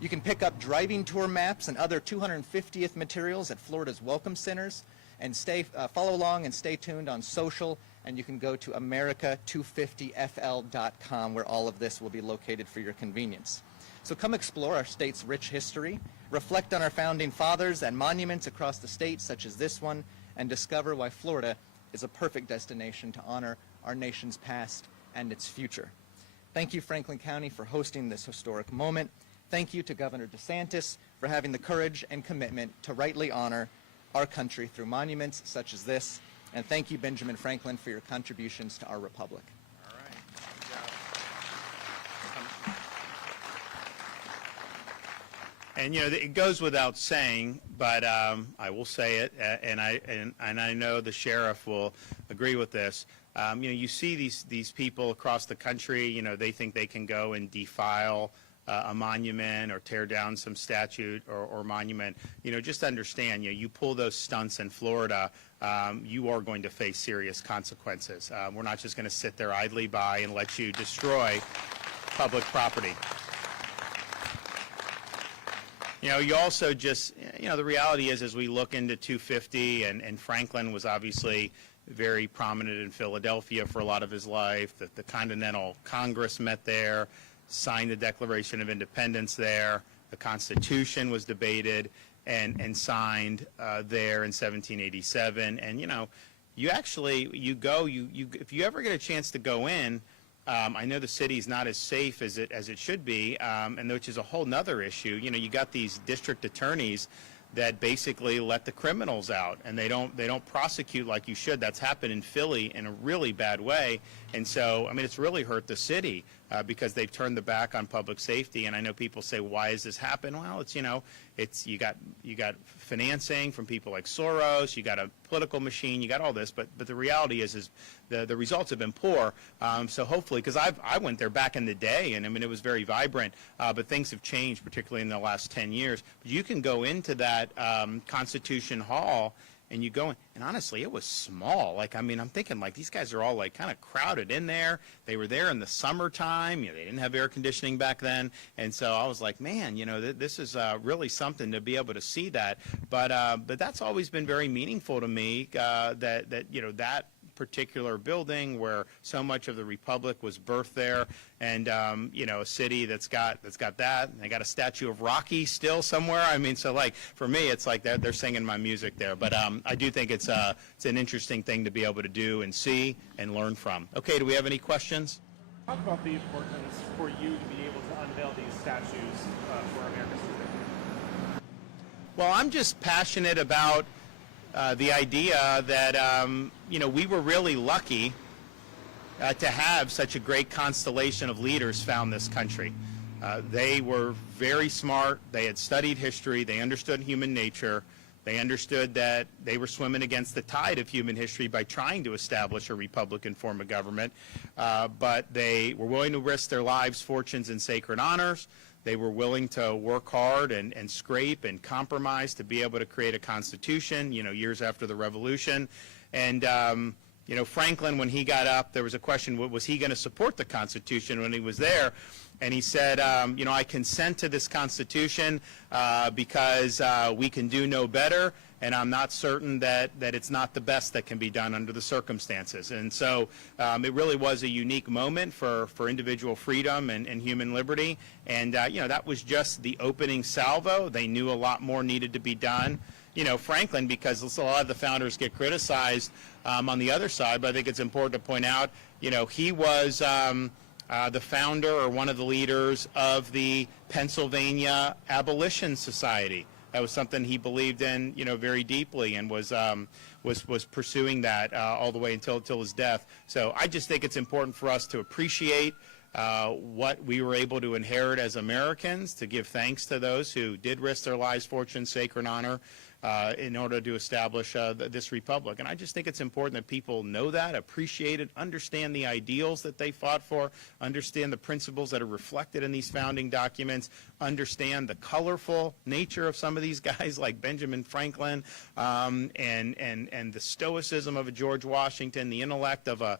You can pick up driving tour maps and other 250th materials at Florida's Welcome Centers, and follow along and stay tuned on social, and you can go to america250fl.com where all of this will be located for your convenience. So come explore our state's rich history, reflect on our founding fathers and monuments across the state such as this one, and discover why Florida is a perfect destination to honor our nation's past and its future. Thank you, Franklin County, for hosting this historic moment. Thank you to Governor DeSantis for having the courage and commitment to rightly honor our country through monuments such as this. And thank you, Benjamin Franklin, for your contributions to our republic. All right. Good job. And you know, it goes without saying, but I will say it, and I know the sheriff will agree with this. You know, you see these people across the country. You know, they think they can go and defile a monument or tear down some statue or monument. You know, just understand. You know, you pull those stunts in Florida, you are going to face serious consequences. We're not just going to sit there idly by and let you destroy public property. You know, you also just, you know, the reality is as we look into 250, and Franklin was obviously very prominent in Philadelphia for a lot of his life. The Continental Congress met there, signed the Declaration of Independence there. The Constitution was debated and signed there in 1787. And, you know, you actually, if you ever get a chance to go in, I know the city's not as safe as it should be, and which is a whole nother issue. You know, you got these district attorneys that basically let the criminals out, and they don't prosecute like you should. That's happened in Philly in a really bad way, and so I mean it's really hurt the city because they've turned the back on public safety. And I know people say, why has this happened? Well, it's, you know, it's you got financing from people like Soros, you got a political machine, you got all this, but the reality is the results have been poor. So hopefully, because I went there back in the day, and I mean it was very vibrant, but things have changed, particularly in the last 10 years. But you can go into that Constitution Hall, and you go in, and honestly, it was small. Like, I mean, I'm thinking, like, these guys are all, like, kind of crowded in there. They were there in the summertime. You know, they didn't have air conditioning back then. And so I was like, man, you know, this is really something to be able to see that. But that's always been very meaningful to me, that you know, that particular building where so much of the republic was birthed there, and you know, a city that's got that, and they got a statue of Rocky still somewhere. I mean, so like for me, it's like they're singing my music there. But I do think it's an interesting thing to be able to do and see and learn from. Okay, do we have any questions? Talk about the importance for you to be able to unveil these statues for America's citizens. Well, I'm just passionate about the idea that you know, we were really lucky to have such a great constellation of leaders found this country. They were very smart. They had studied history. They understood human nature. They understood that they were swimming against the tide of human history by trying to establish a Republican form of government. But they were willing to risk their lives, fortunes, and sacred honors. They were willing to work hard and scrape and compromise to be able to create a constitution, you know, years after the Revolution. And, you know, Franklin, when he got up, there was a question, was he going to support the Constitution when he was there? And he said, you know, I consent to this Constitution because we can do no better, and I'm not certain that it's not the best that can be done under the circumstances. And so it really was a unique moment for individual freedom and human liberty. And, you know, that was just the opening salvo. They knew a lot more needed to be done. You know, Franklin, because a lot of the founders get criticized on the other side, but I think it's important to point out, you know, he was the founder or one of the leaders of the Pennsylvania Abolition Society. That was something he believed in, you know, very deeply, and was pursuing that all the way until his death. So I just think it's important for us to appreciate what we were able to inherit as Americans, to give thanks to those who did risk their lives, fortune, sacred honor, in order to establish this republic. And I just think it's important that people know that, appreciate it, understand the ideals that they fought for, understand the principles that are reflected in these founding documents, understand the colorful nature of some of these guys like Benjamin Franklin, and the stoicism of a George Washington, the intellect of a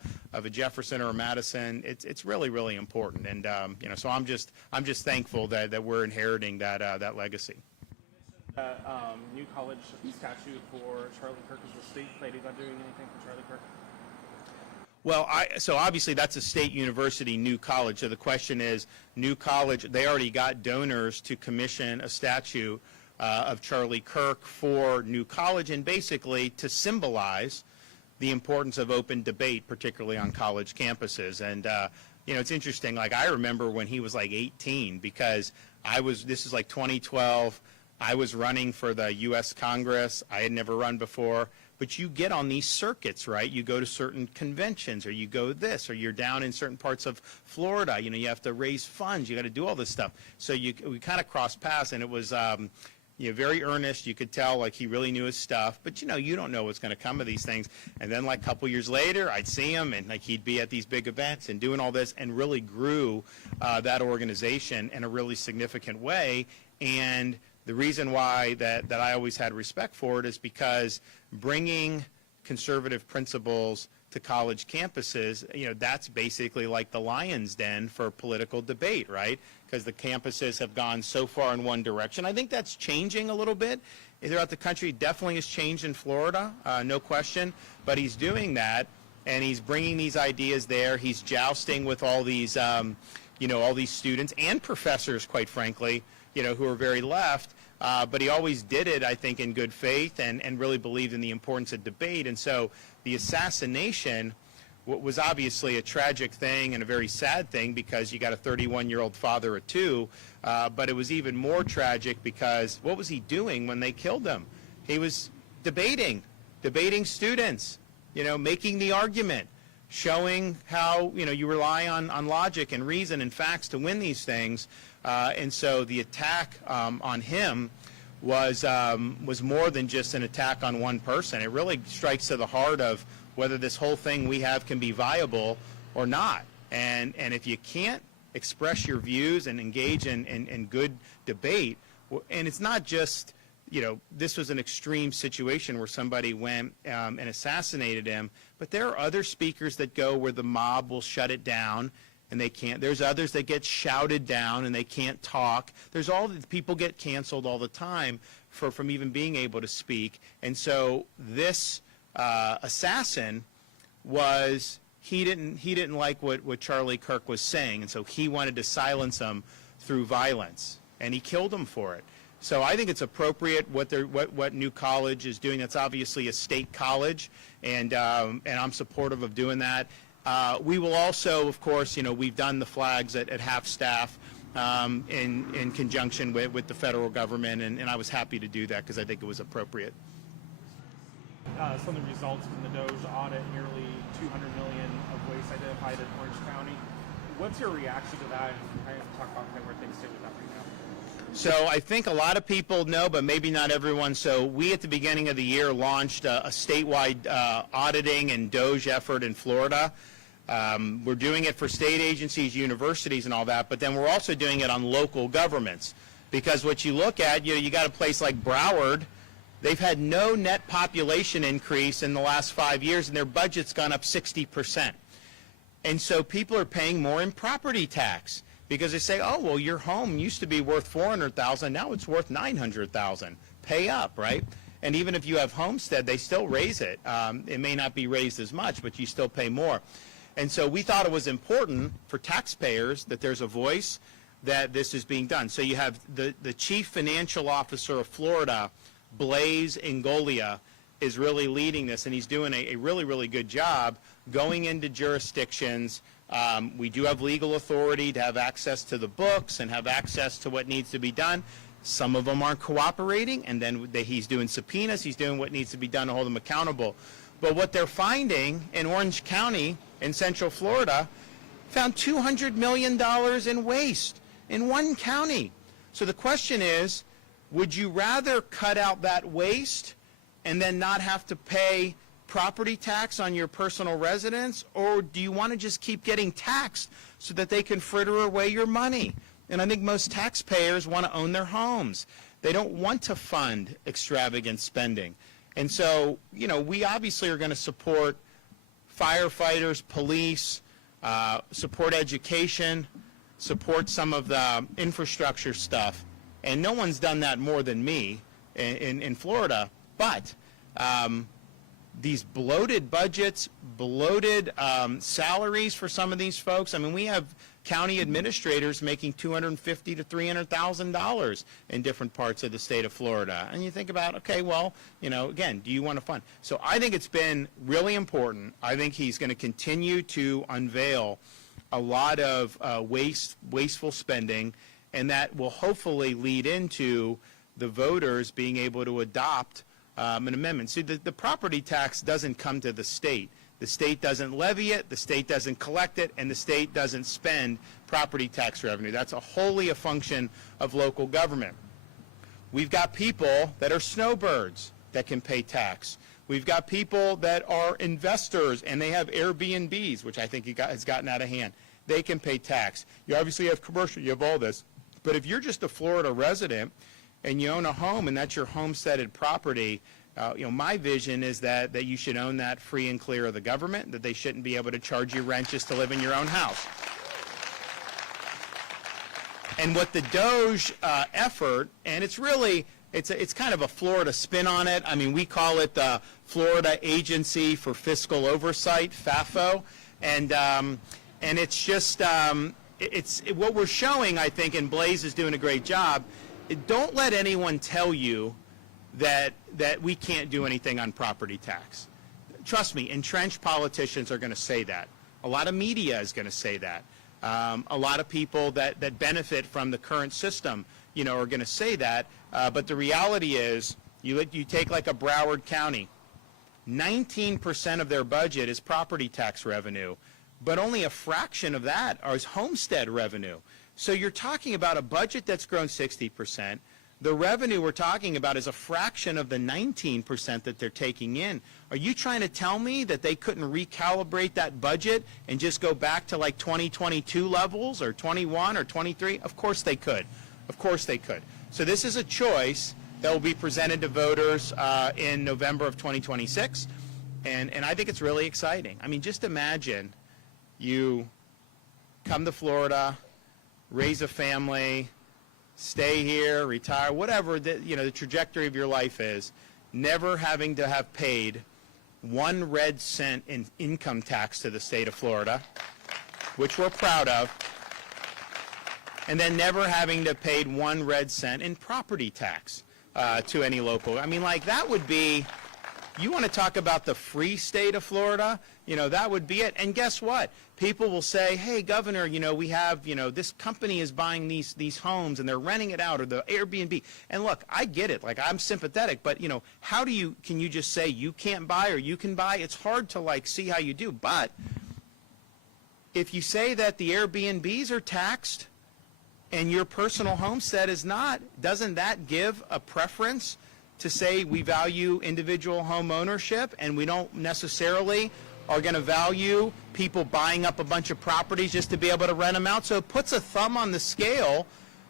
Jefferson or a Madison. It's really, really important. And you know, so I'm just thankful that we're inheriting that legacy. New college statue for Charlie Kirk. Is the state planning on doing anything for Charlie Kirk? Well, so obviously that's a state university, New College. So the question is, New College, they already got donors to commission a statue of Charlie Kirk for New College, and basically to symbolize the importance of open debate, particularly on college campuses. And you know, it's interesting. Like, I remember when he was like 18, because this is like 2012. I was running for the U.S. Congress. I had never run before, but you get on these circuits, right? You go to certain conventions, or you go this, or you're down in certain parts of Florida. You know, you have to raise funds. You got to do all this stuff. So we kind of crossed paths, and it was very earnest. You could tell like he really knew his stuff. But you don't know what's going to come of these things. And then like a couple years later, I'd see him, and like he'd be at these big events and doing all this, and really grew that organization in a really significant way. And the reason why that I always had respect for it is because bringing conservative principles to college campuses, that's basically like the lion's den for political debate, right? Because the campuses have gone so far in one direction. I think that's changing a little bit throughout the country. Definitely has changed in Florida, no question. But he's doing that, and he's bringing these ideas there. He's jousting with all these, all these students and professors, quite frankly, who are very left. But he always did it, I think, in good faith and really believed in the importance of debate. And so the assassination was obviously a tragic thing and a very sad thing, because you got a 31-year-old father of two. But it was even more tragic because what was he doing when they killed him? He was debating students, making the argument, showing how, you rely on logic and reason and facts to win these things. And so the attack on him was more than just an attack on one person. It really strikes to the heart of whether this whole thing we have can be viable or not. And if you can't express your views and engage in good debate, and it's not just, this was an extreme situation where somebody went and assassinated him, but there are other speakers that go where the mob will shut it down and they can't. There's others that get shouted down and they can't talk. There's all the people get canceled all the time from even being able to speak. And so this assassin he didn't like what Charlie Kirk was saying, and so he wanted to silence him through violence, and he killed him for it. So I think it's appropriate what New College is doing. That's obviously a state college, and I'm supportive of doing that. We will also, of course, we've done the flags at half staff in conjunction with the federal government, and I was happy to do that because I think it was appropriate. Some of the results from the DOJ audit, nearly 200 million of waste identified in Orange County. What's your reaction to that, and kind of talk about where things stand with that right now? So I think a lot of people know, but maybe not everyone. So we, at the beginning of the year, launched a statewide auditing and DOJ effort in Florida. We're doing it for state agencies, universities, and all that, but then we're also doing it on local governments. Because what you look at, you got a place like Broward. They've had no net population increase in the last 5 years, and their budget's gone up 60%. And so people are paying more in property tax because they say, oh, well, your home used to be worth $400,000, now it's worth $900,000. Pay up, right? And even if you have homestead, they still raise it. It may not be raised as much, but you still pay more. And so we thought it was important for taxpayers that there's a voice that this is being done. So you have the chief financial officer of Florida, Blaise Ingoglia, is really leading this, and he's doing a really, really good job going into jurisdictions. We do have legal authority to have access to the books and have access to what needs to be done. Some of them aren't cooperating, and then he's doing subpoenas. He's doing what needs to be done to hold them accountable. But what they're finding in Orange County in Central Florida, found $200 million in waste in one county. So the question is, would you rather cut out that waste and then not have to pay property tax on your personal residence, or do you want to just keep getting taxed so that they can fritter away your money? And I think most taxpayers want to own their homes. They don't want to fund extravagant spending. And so, we obviously are going to support firefighters, police, support education, support some of the infrastructure stuff. And no one's done that more than me in Florida. But these bloated budgets, bloated salaries for some of these folks. I mean, we have county administrators making $250,000 to $300,000 in different parts of the state of Florida. And you think about, okay, well, again, do you want to fund? So I think it's been really important. I think he's going to continue to unveil a lot of wasteful spending, and that will hopefully lead into the voters being able to adopt an amendment. See, the property tax doesn't come to the state. The state doesn't levy it, the state doesn't collect it, and the state doesn't spend property tax revenue. That's wholly a function of local government. We've got people that are snowbirds that can pay tax. We've got people that are investors and they have Airbnbs, which I think has gotten out of hand. They can pay tax. You obviously have commercial, you have all this. But if you're just a Florida resident and you own a home and that's your homesteaded property, my vision is that you should own that free and clear of the government, that they shouldn't be able to charge you rent just to live in your own house. And what the DOGE effort, and it's really, it's kind of a Florida spin on it. I mean, we call it the Florida Agency for Fiscal Oversight, FAFO, and it's just, what we're showing, I think, and Blaze is doing a great job. Don't let anyone tell you that we can't do anything on property tax. Trust me, entrenched politicians are going to say that. A lot of media is going to say that. A lot of people that benefit from the current system, are going to say that. But the reality is, you take like a Broward County, 19% of their budget is property tax revenue, but only a fraction of that is homestead revenue. So you're talking about a budget that's grown 60%. The revenue we're talking about is a fraction of the 19% that they're taking in. Are you trying to tell me that they couldn't recalibrate that budget and just go back to like 2022 levels or 21 or 23? Of course they could. Of course they could. So this is a choice that will be presented to voters in November of 2026. And I think it's really exciting. I mean, just imagine you come to Florida, raise a family, stay here, retire, whatever the trajectory of your life is, never having to have paid 1 red cent in income tax to the state of Florida, which we're proud of, and then never having to pay 1 red cent in property tax to any local. I mean, like, that would be, you want to talk about the free state of Florida, that would be it. And guess what? People will say, hey, Governor, we have, this company is buying these homes and they're renting it out, or the Airbnb. And look, I get it. Like, I'm sympathetic, but, can you just say you can't buy or you can buy? It's hard to, see how you do. But if you say that the Airbnbs are taxed and your personal homestead is not, doesn't that give a preference to say we value individual home ownership and we don't necessarily are going to value people buying up a bunch of properties just to be able to rent them out? So it puts a thumb on the scale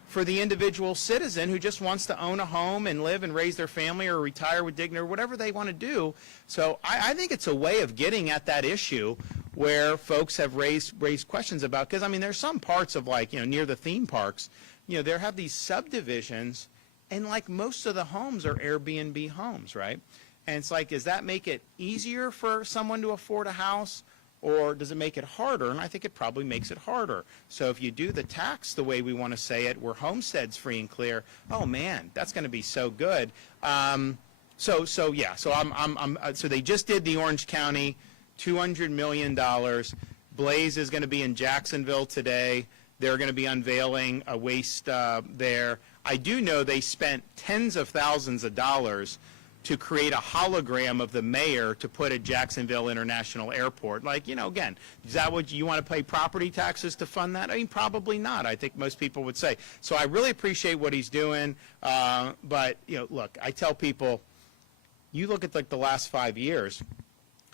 for the individual citizen who just wants to own a home and live and raise their family or retire with dignity or whatever they want to do. So I think it's a way of getting at that issue where folks have raised questions about, because, I mean, there's some parts of, near the theme parks, there have these subdivisions, and, most of the homes are Airbnb homes, right? And it's like, does that make it easier for someone to afford a house, or does it make it harder? And I think it probably makes it harder. So if you do the tax the way we want to say it, where homestead's free and clear, oh man, that's going to be so good. So they just did the Orange County, $200 million. Blaze is going to be in Jacksonville today. They're going to be unveiling a waste there. I do know they spent tens of thousands of dollars to create a hologram of the mayor to put at Jacksonville International Airport. Again, is that what you want to pay property taxes to fund that? I mean, probably not. I think most people would say. So I really appreciate what he's doing. But, look, I tell people, you look at the last 5 years,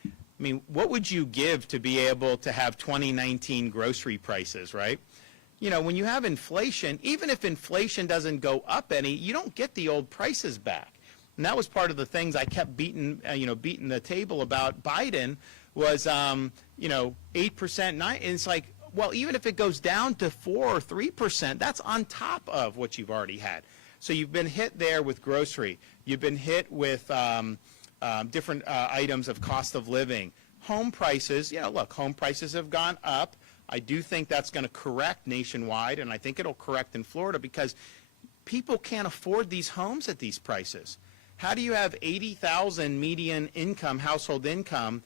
I mean, what would you give to be able to have 2019 grocery prices, right? When you have inflation, even if inflation doesn't go up any, you don't get the old prices back. And that was part of the things I kept beating the table about Biden was, 8%, 9%. And it's like, well, even if it goes down to 4 or 3%, that's on top of what you've already had. So you've been hit there with grocery. You've been hit with different items of cost of living. Home prices, look, home prices have gone up. I do think that's going to correct nationwide, and I think it'll correct in Florida because people can't afford these homes at these prices. How do you have $80,000 median income, household income,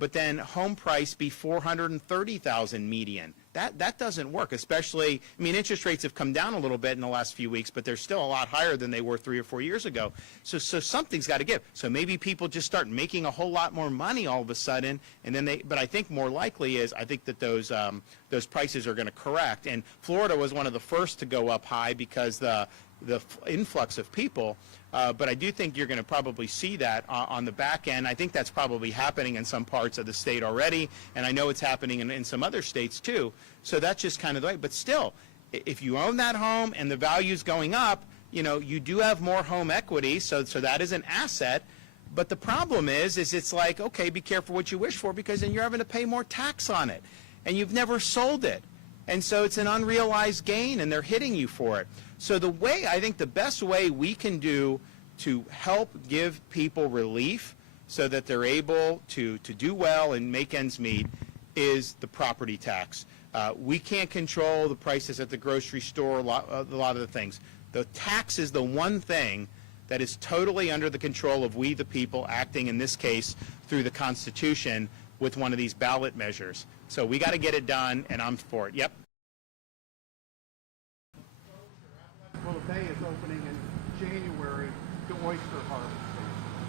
but then home price be $430,000 median. That doesn't work, especially, I mean, interest rates have come down a little bit in the last few weeks, but they're still a lot higher than they were 3 or 4 years ago. So something's got to give. So maybe people just start making a whole lot more money all of a sudden, and then but I think more likely is, I think that those prices are going to correct. And Florida was one of the first to go up high because the influx of people, but I do think you're going to probably see that on the back end. I think that's probably happening in some parts of the state already, and I know it's happening in some other states too. So that's just kind of the way. But still, if you own that home and the value's going up, you know, you do have more home equity, so that is an asset. But the problem is it's like, okay, be careful what you wish for, because then you're having to pay more tax on it, and you've never sold it. And so it's an unrealized gain, and they're hitting you for it. So the way, I think the best way we can do to help give people relief so that they're able to do well and make ends meet is the property tax. We can't control the prices at the grocery store, a lot of the things. The tax is the one thing that is totally under the control of we the people, acting in this case through the Constitution with one of these ballot measures. So we got to get it done, and I'm for it. Yep. Apalachicola Bay is opening in January to oyster harvesting.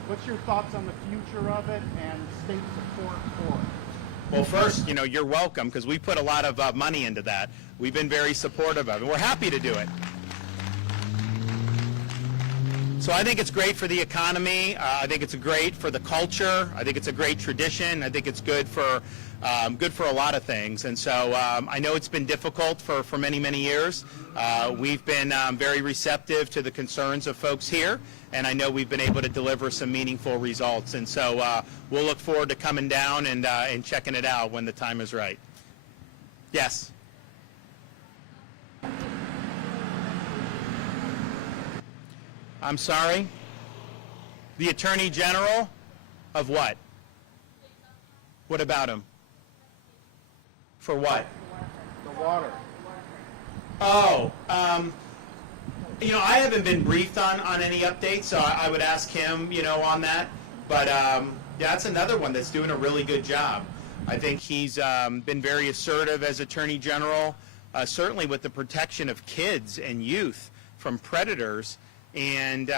What's your thoughts on the future of it and state support for it? Well, first, you know, you're welcome, because we put a lot of money into that. We've been very supportive of it. We're happy to do it. So I think it's great for the economy. I think it's great for the culture. I think it's a great tradition. I think it's good for a lot of things. And so I know it's been difficult for many, many years. We've been very receptive to the concerns of folks here, and I know we've been able to deliver some meaningful results. And so we'll look forward to coming down and checking it out when the time is right. Yes. I'm sorry? The Attorney General of what? What about him? For what? The water. Oh, you know, I haven't been briefed on any updates, so I would ask him, you know, on that. But yeah, that's another one that's doing a really good job. I think he's been very assertive as Attorney General, certainly with the protection of kids and youth from predators. And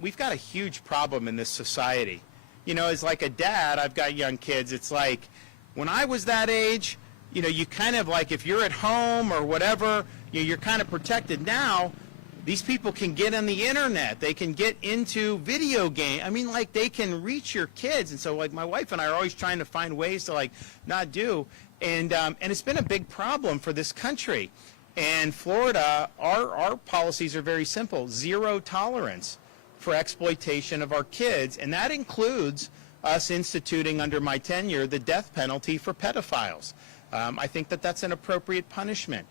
we've got a huge problem in this society. You know, as like a dad, I've got young kids. It's like when I was that age, you know, you kind of like, if you're at home or whatever, you're kind of protected. Now, these people can get on the internet. They can get into video games. I mean, like, they can reach your kids. And so, like, my wife and I are always trying to find ways to, like, not do. And it's been a big problem for this country. And Florida, our policies are very simple: zero tolerance for exploitation of our kids, and that includes us instituting under my tenure the death penalty for pedophiles. I think that that's an appropriate punishment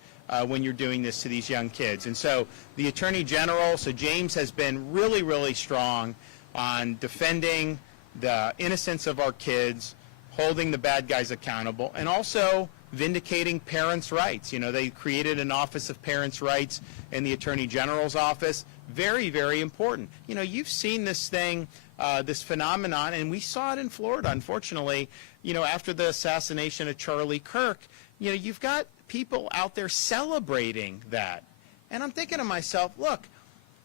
when you're doing this to these young kids. And so the Attorney General, so James, has been really, really strong on defending the innocence of our kids, holding the bad guys accountable, and also vindicating parents' rights. You know, they created an Office of Parents' Rights in the Attorney General's office. Very, very important. You know, you've seen this thing, this phenomenon, and we saw it in Florida, unfortunately. You know, after the assassination of Charlie Kirk, you know, you've got people out there celebrating that. And I'm thinking to myself, look,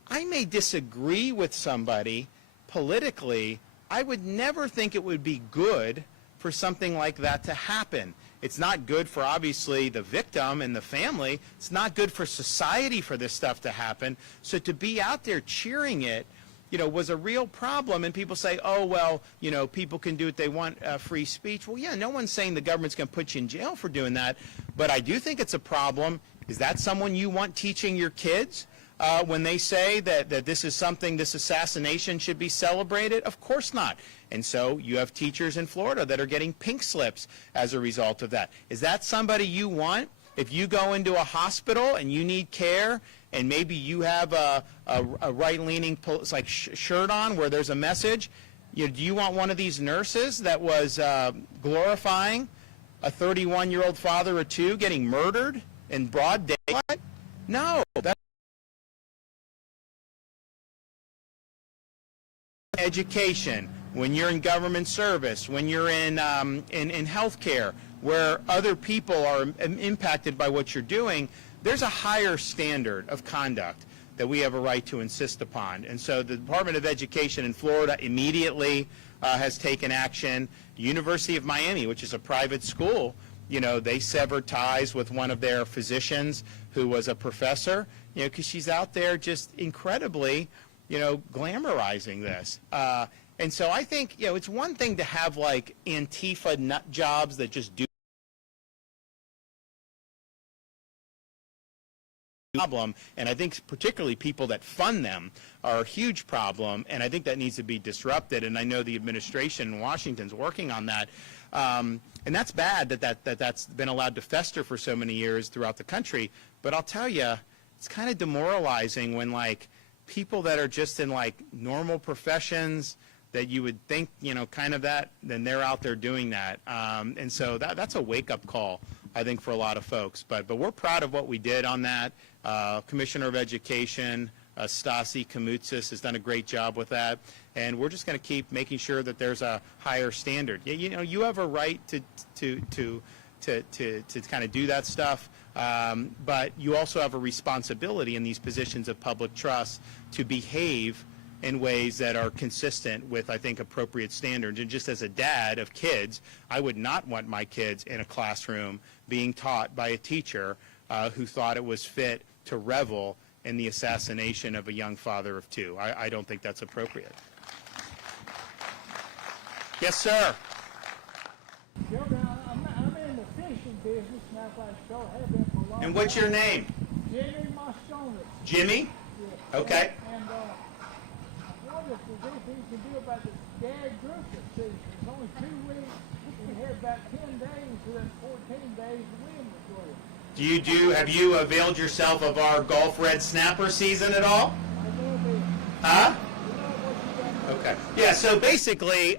I may disagree with somebody politically. I would never think it would be good for something like that to happen. It's not good for, obviously, the victim and the family. It's not good for society for this stuff to happen. So to be out there cheering it, you know, was a real problem. And people say, oh, well, you know, people can do what they want, free speech. Well, yeah, no one's saying the government's going to put you in jail for doing that. But I do think it's a problem. Is that someone you want teaching your kids? When they say that this is something, this assassination should be celebrated? Of course not. And so you have teachers in Florida that are getting pink slips as a result of that. Is that somebody you want? If you go into a hospital and you need care, and maybe you have a right-leaning like shirt on where there's a message, do you want one of these nurses that was glorifying a 31-year-old father of two getting murdered in broad daylight? No. Education, when you're in government service, when you're in healthcare, where other people are impacted by what you're doing, there's a higher standard of conduct that we have a right to insist upon. And so the Department of Education in Florida immediately has taken action. University of Miami, which is a private school, you know, they severed ties with one of their physicians who was a professor, you know, because she's out there just incredibly, you know, glamorizing this. And so I think, you know, it's one thing to have like Antifa nut jobs that just do problem, and I think particularly people that fund them are a huge problem, and I think that needs to be disrupted, and I know the administration in Washington's working on that. And that's bad that's been allowed to fester for so many years throughout the country, but I'll tell you, it's kind of demoralizing when like people that are just in like normal professions that you would think, you know, kind of that, then they're out there doing that. And so that's a wake-up call, I think, for a lot of folks. But we're proud of what we did on that. Commissioner of Education, Stasi Kamutsis, has done a great job with that. And we're just going to keep making sure that there's a higher standard. You know, you have a right to kind of do that stuff, but you also have a responsibility in these positions of public trust to behave in ways that are consistent with, I think, appropriate standards. And just as a dad of kids, I would not want my kids in a classroom being taught by a teacher who thought it was fit to revel in the assassination of a young father of two. I don't think that's appropriate. Yes, sir. Governor, I'm in the fishing business, and Apalachicola have been for a long time. And what's your name? Jimmy Mosconis. Jimmy? Yeah. Okay. And I wonder if there's anything you can do about this gag grouping season. It's only 2 weeks. We had about 10 days, so that's 14 days to win the tournament. Have you availed yourself of our Gulf Red Snapper season at all? I know that. Huh? You know what you got. Okay. Yeah, so basically,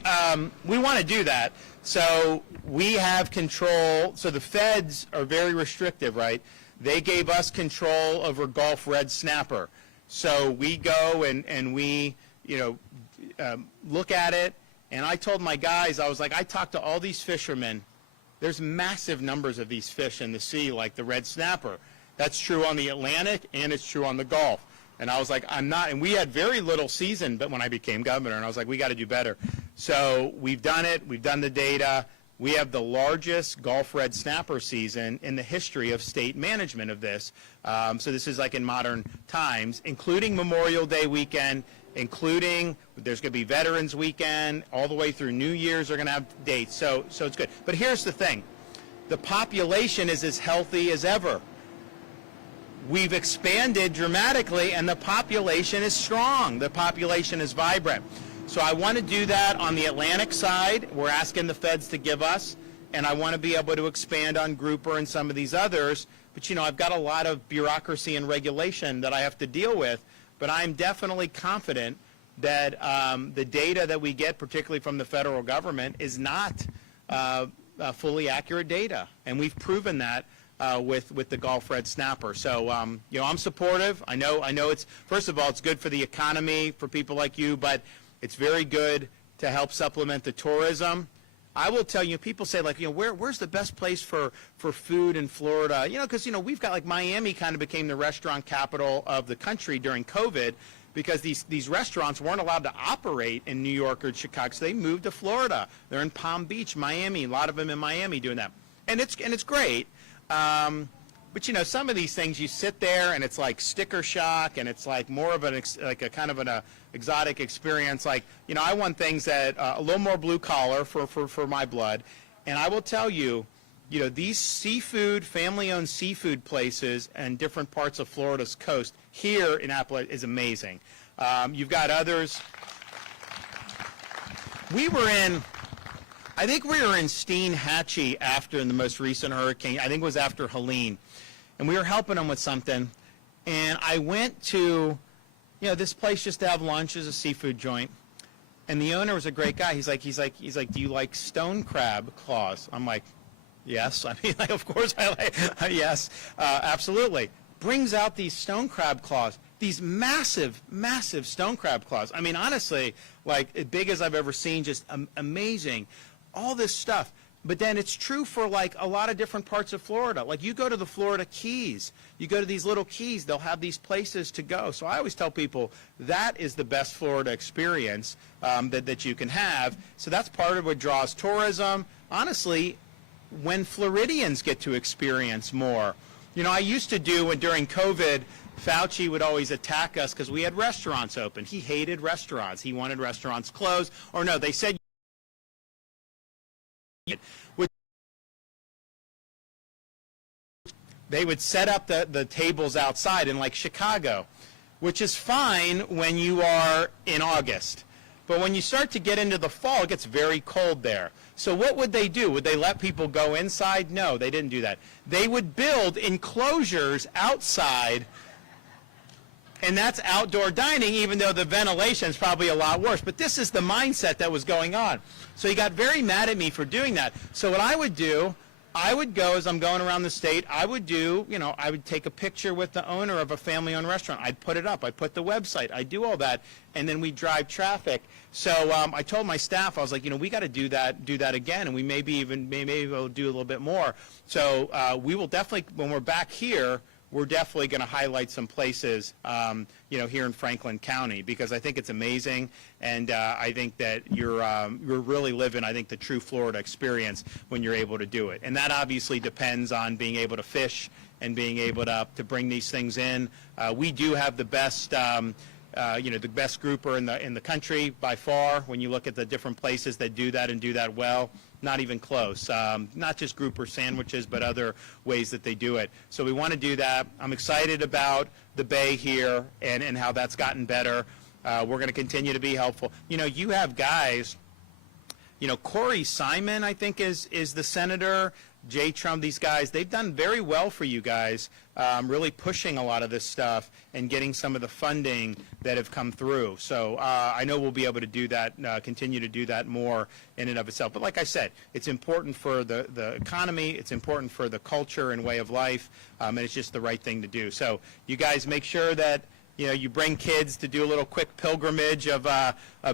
we want to do that. So we have control. So the feds are very restrictive, right? They gave us control over Gulf Red Snapper. So we go and we, you know, look at it. And I told my guys, I was like, I talked to all these fishermen. There's massive numbers of these fish in the sea, like the red snapper. That's true on the Atlantic, and it's true on the Gulf. And I was like, I'm not, and we had very little season, but when I became governor, and I was like, we got to do better. So we've done it. We've done the data. We have the largest Gulf red snapper season in the history of state management of this. So this is like in modern times, including Memorial Day weekend, including there's going to be Veterans Weekend, all the way through New Year's are going to have dates. So it's good. But here's the thing. The population is as healthy as ever. We've expanded dramatically, and the population is strong. The population is vibrant. So I want to do that on the Atlantic side. We're asking the feds to give us, and I want to be able to expand on grouper and some of these others. But, you know, I've got a lot of bureaucracy and regulation that I have to deal with. But I'm definitely confident that the data that we get, particularly from the federal government, is not fully accurate data. And we've proven that with the Gulf red snapper. So, you know, I'm supportive. I know it's, first of all, it's good for the economy, for people like you, but it's very good to help supplement the tourism. I will tell you, people say, like, you know, where's the best place for food in Florida? You know, because, you know, we've got, like, Miami kind of became the restaurant capital of the country during COVID because these restaurants weren't allowed to operate in New York or Chicago, so they moved to Florida. They're in Palm Beach, Miami, a lot of them in Miami doing that. And it's great. But, you know, some of these things, you sit there and it's like sticker shock, and it's like more of a kind of an exotic experience. Like, you know, I want things that a little more blue collar for my blood. And I will tell you, you know, these seafood, family-owned seafood places and different parts of Florida's coast here in Appalachia is amazing. You've got others. I think we were in Steinhatchee after the most recent hurricane. I think it was after Helene. And we were helping them with something. And I went to, you know, this place just to have lunch is a seafood joint. And the owner was a great guy. He's like, do you like stone crab claws? I'm like, yes. I mean, like, of course I like, yes, absolutely. Brings out these stone crab claws. these massive, massive stone crab claws. I mean, honestly, like as big as I've ever seen, just amazing. All this stuff. But then it's true for like a lot of different parts of Florida. Like you go to the Florida Keys, you go to these little keys, they'll have these places to go. So I always tell people that is the best Florida experience that you can have. So that's part of what draws tourism. Honestly, when Floridians get to experience more. You know, I used to do when during COVID, Fauci would always attack us because we had restaurants open. He hated restaurants. He wanted restaurants closed. Or no, they said they would set up the tables outside in like Chicago, which is fine when you are in August. But when you start to get into the fall, it gets very cold there. So what would they do? Would they let people go inside? No, they didn't do that. They would build enclosures outside, and that's outdoor dining, even though the ventilation is probably a lot worse. But this is the mindset that was going on. So he got very mad at me for doing that. So what I would do, I would go, as I'm going around the state, I would do, you know, I would take a picture with the owner of a family-owned restaurant. I'd put it up. I'd put the website. I'd do all that, and then we'd drive traffic. So I told my staff, I was like, you know, we got to do that again, and we maybe we'll do a little bit more. So we will definitely, when we're back here, we're definitely going to highlight some places, you know, here in Franklin County, because I think it's amazing, and I think that you're really living, I think, the true Florida experience when you're able to do it. And that obviously depends on being able to fish and being able to bring these things in. We do have the best, you know, the best grouper in the country by far. When you look at the different places that do that and do that well. Not even close. Not just grouper sandwiches, but other ways that they do it. So we want to do that. I'm excited about the bay here and how that's gotten better. We're going to continue to be helpful. You know, you have guys, you know, Corey Simon, I think, is the senator. Jay Trump, these guys, they've done very well for you guys, really pushing a lot of this stuff and getting some of the funding that have come through. So I know we'll be able to do that, continue to do that more in and of itself. But like I said, it's important for the economy, it's important for the culture and way of life, and it's just the right thing to do. So you guys make sure that, you know, you bring kids to do a little quick pilgrimage of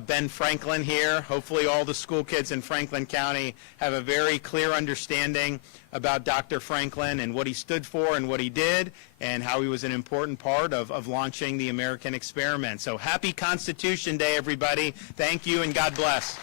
Ben Franklin here. Hopefully all the school kids in Franklin County have a very clear understanding about Dr. Franklin and what he stood for and what he did and how he was an important part of launching the American experiment. So happy Constitution Day, everybody. Thank you and God bless.